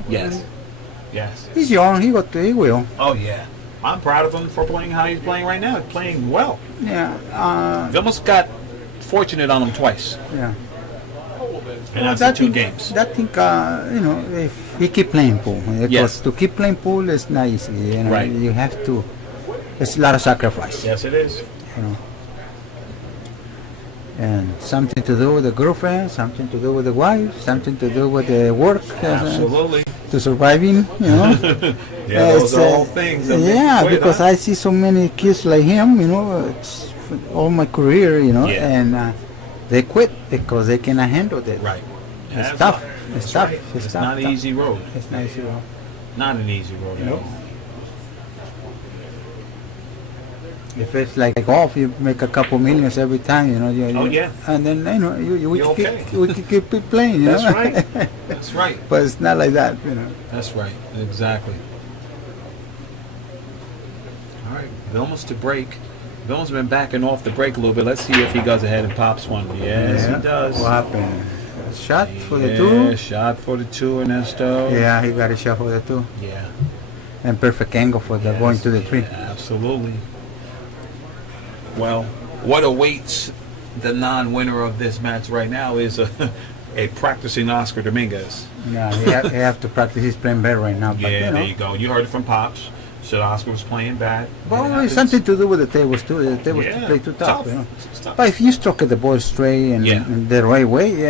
Yes. He's young. He will. Oh, yeah. I'm proud of him for playing how he's playing right now. He's playing well. Yeah. Vilmos got fortunate on him twice. Yeah. And that's the 2 games. That thing, if he keep playing pool, because to keep playing pool is not easy. Right. You have to. It's a lot of sacrifice. Yes, it is. And something to do with the girlfriend, something to do with the wife, something to do with the work. Absolutely. To surviving, Yeah, those are all things. Because I see so many kids like him, it's all my career, and they quit because they cannot handle it. Right. It's tough. It's tough. Right. It's not an easy road. It's not easy road. Not an easy road at all. If it's like golf, you make a couple millions every time, and then we can keep playing. That's right. That's right. But it's not like that, That's right. Exactly. All right, Vilmos to break. Vilmos been backing off the break a little bit. Let's see if he goes ahead and pops one. Yes, he does. What happened? Shot for the 2? Yeah, shot for the 2, Ernesto. Yeah, he got a shot for the 2. Yeah. And perfect angle for the going to the 3. Yeah, absolutely. Well, what awaits the non-winner of this match right now is a practicing Oscar Dominguez. Yeah, he have to practice. He's playing better right now. But, there you go. You heard it from Pops. Said Oscar was playing bad. Well, it's something to do with the tables too. The tables play too tough. But if you struck at the ball straight and the right way,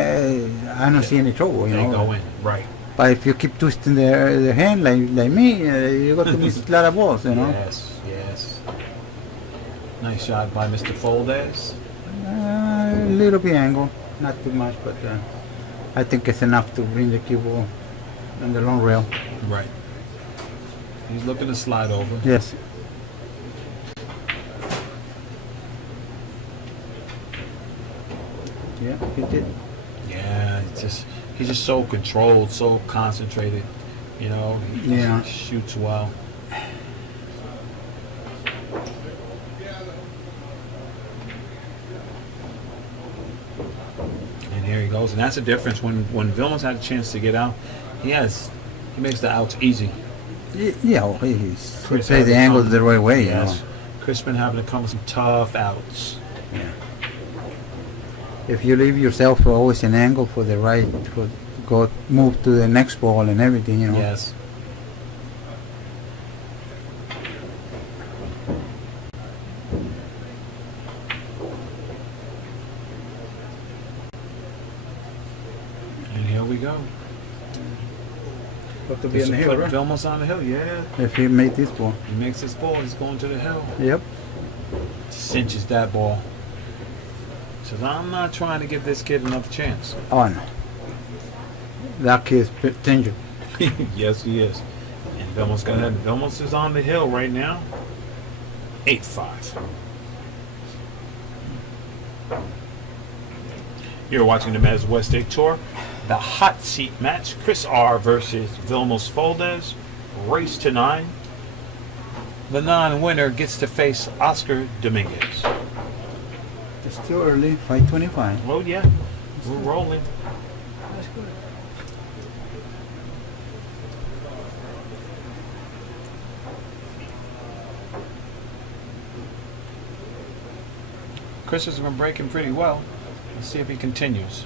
I don't see any trouble. They go in, right. But if you keep twisting the hand like me, you got to miss a lot of balls. Yes. Nice shot by Mr. Folders. A little bit angle, not too much, but I think it's enough to bring the cue ball on the long rail. Right. He's looking to slide over. Yes. Yeah, he did. Yeah, he's just so controlled, so concentrated. He shoots well. And here he goes. And that's the difference. When Vilmos had a chance to get out, he makes the outs easy. Yeah, he plays the angles the right way. Yes. Chris been having to come with some tough outs. Yeah. If you leave yourself always an angle for the right, move to the next ball and everything, Yes. And here we go. Got to be on the hill, right? Vilmos on the hill, yeah. If he made this ball. He makes this ball, he's going to the hill. Yep. Cinches that ball. Says, I'm not trying to give this kid another chance. Oh, no. That kid's dangerous. Yes, he is. And Vilmos got ahead. Vilmos is on the hill right now. 8-5. You're watching the Mez West State Tour. The hot seat match, Chris R. versus Vilmos Folders. Race to 9. The non-winner gets to face Oscar Dominguez. It's still early, 5:25. Oh, yeah. We're rolling. That's good. Chris has been breaking pretty well. Let's see if he continues.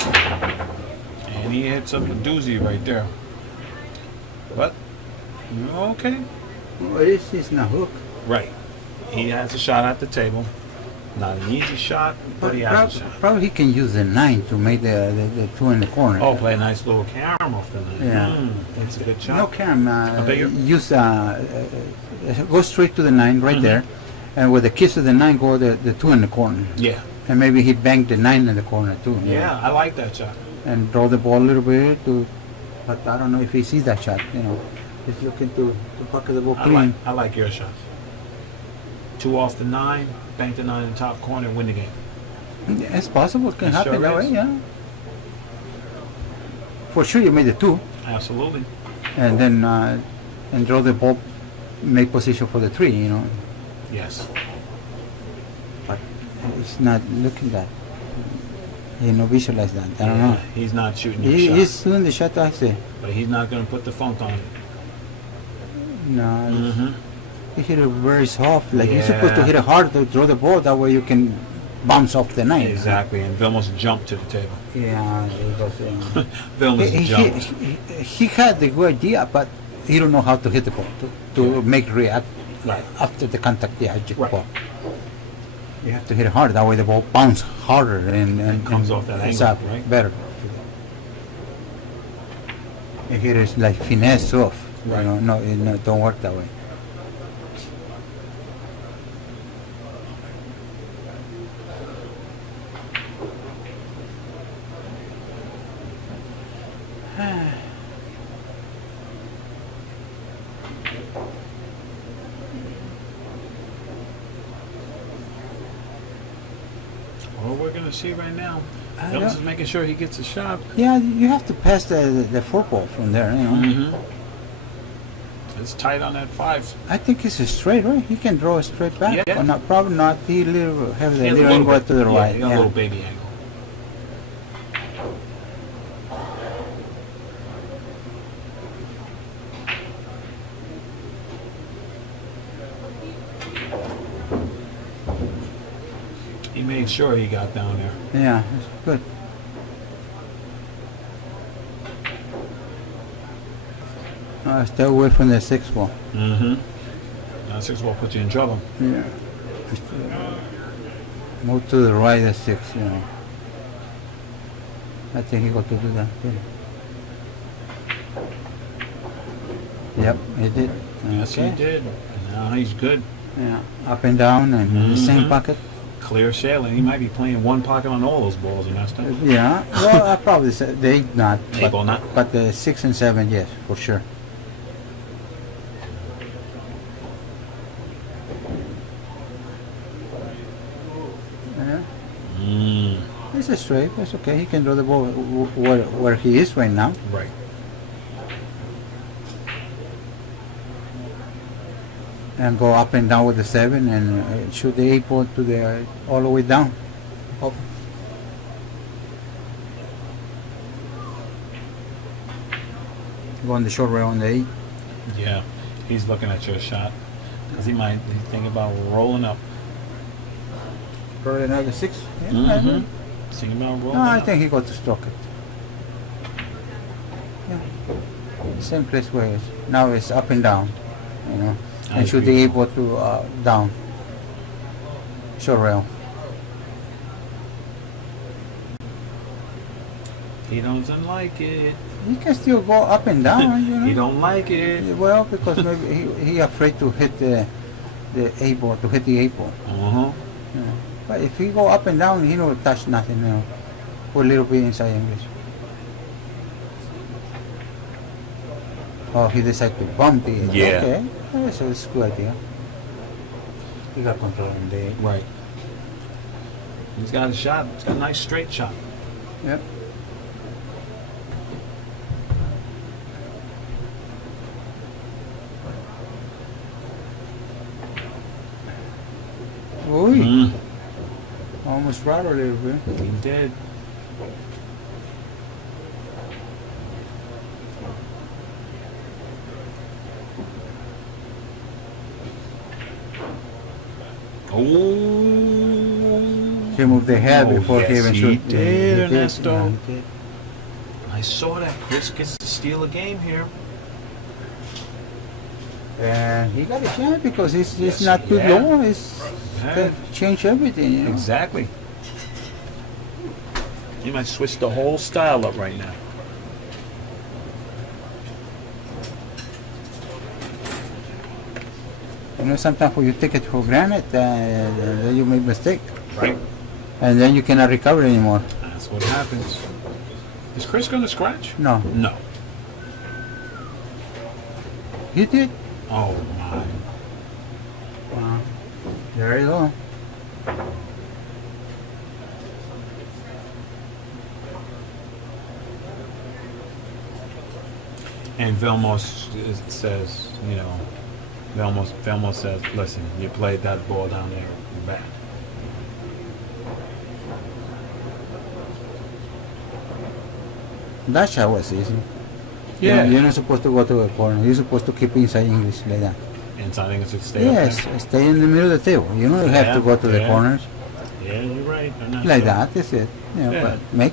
And he hits up a doozy right there. But, okay. Well, it's not hook. Right. He has a shot at the table. Not an easy shot, but he has a shot. Probably he can use the 9 to make the 2 in the corner. Oh, play a nice little carom off the 9. Yeah. That's a good shot. No carom. bigger? Use go straight to the 9 right there, and with the kiss of the 9 go the 2 in the corner. Yeah. And maybe he banked the 9 in the corner too. Yeah, I like that shot. And draw the ball a little bit but I don't know if he sees that shot. He's looking to pocket the ball clean. I like your shots. 2 off the 9, bank the 9 in the top corner, and win the game. Yeah, it's possible. It can It happen sure that is. way. Yeah. For sure, you made the 2, Absolutely. and then and draw the ball, make position for the 3. Yes. But it's not looking that. Visualize that. I don't know. He's not shooting your shot. He's doing the shot I say. But he's not going to put the funk on it. No. He hit it very soft. Like you're Yeah. supposed to hit it hard to draw the ball. That way you can bounce off the 9. Exactly. And Vilmos jumped to the table. Yeah, it was, Vilmos jumped. he had the good idea, but he don't know how to hit the ball to make react Right. after the contact. Yeah, just Right. ball. You have to hit it hard. That way the ball bounce harder and comes off that angle, exactly, right? better. And here is like finesse off. Right. No, it don't work that way. Well, we're going to see right now. I Vilmos don't- is making sure he gets a shot. Yeah, you have to pass the football from there. It's tight on that 5. I think it's a straight, right? He can draw a straight back. Yeah. Or not, probably not. He little have the He has a little little angle bit. to the right. He got a little baby angle. He made sure he got down there. Yeah, it's good. Stay away from the 6 ball. Now 6 ball puts you in trouble. Yeah. Move to the right at 6, I think he got to do that. Yep, he did. Yes, he did. Now he's good. Yeah, up and down and in the same pocket. Clear sailing. He might be playing one pocket on all those balls. You messed up. Yeah, well, I probably say the 8 not. 8 ball not. But the 6 and 7, yes, for sure. Yeah. It's a straight. That's okay. He can draw the ball where he is right now. Right. And go up and down with the 7 and shoot the 8 ball to the all the way down. Up. Go on the short rail on the 8. Yeah. He's looking at your shot because he might be thinking about rolling up. Probably another 6. Yeah, Thinking about rolling No, I up. think he got to stroke it. Yeah. Same place where it's now it's up and down, I and should agree. be able to down. Short rail. He doesn't like it. He can still go up and down, He don't like it. Well, because maybe he afraid to hit the 8 ball, to hit the 8 ball. But if he go up and down, he don't touch nothing, or a little bit inside English. Oh, he decided to bump the 8. Yeah. Okay. Yeah, so it's a good idea. He got control on the 8. Right. He's got a shot. He's got a nice straight shot. Yep. Ooh. Almost rattled a little bit. He did. Oh. He moved the head before yes, he even he shoot. did, Yeah, Ernesto. he did. I saw that. Chris gets to steal a game here. And he got a chance because it's Yes, not too yeah. low. It's Yeah. can change everything. You know? Exactly. You might switch the whole style up right now. You know, sometimes when you take it for granted, then you make mistake, Right. and then you cannot recover anymore. That's what happens. Is Chris going to scratch? No, No. he did. Oh my. There you go. And Vilmos says, you know, Vilmos says, listen, you played that ball down there bad. That shot was easy. Yeah. You're not supposed to go to the corner. You're supposed to keep inside English like that. And so I think it's stay Yes, up stay in the middle of the table. You don't have to go to the yeah. corners there. Yeah, you're right. I'm not like sure. that. That's it. You know, Yeah. but make it.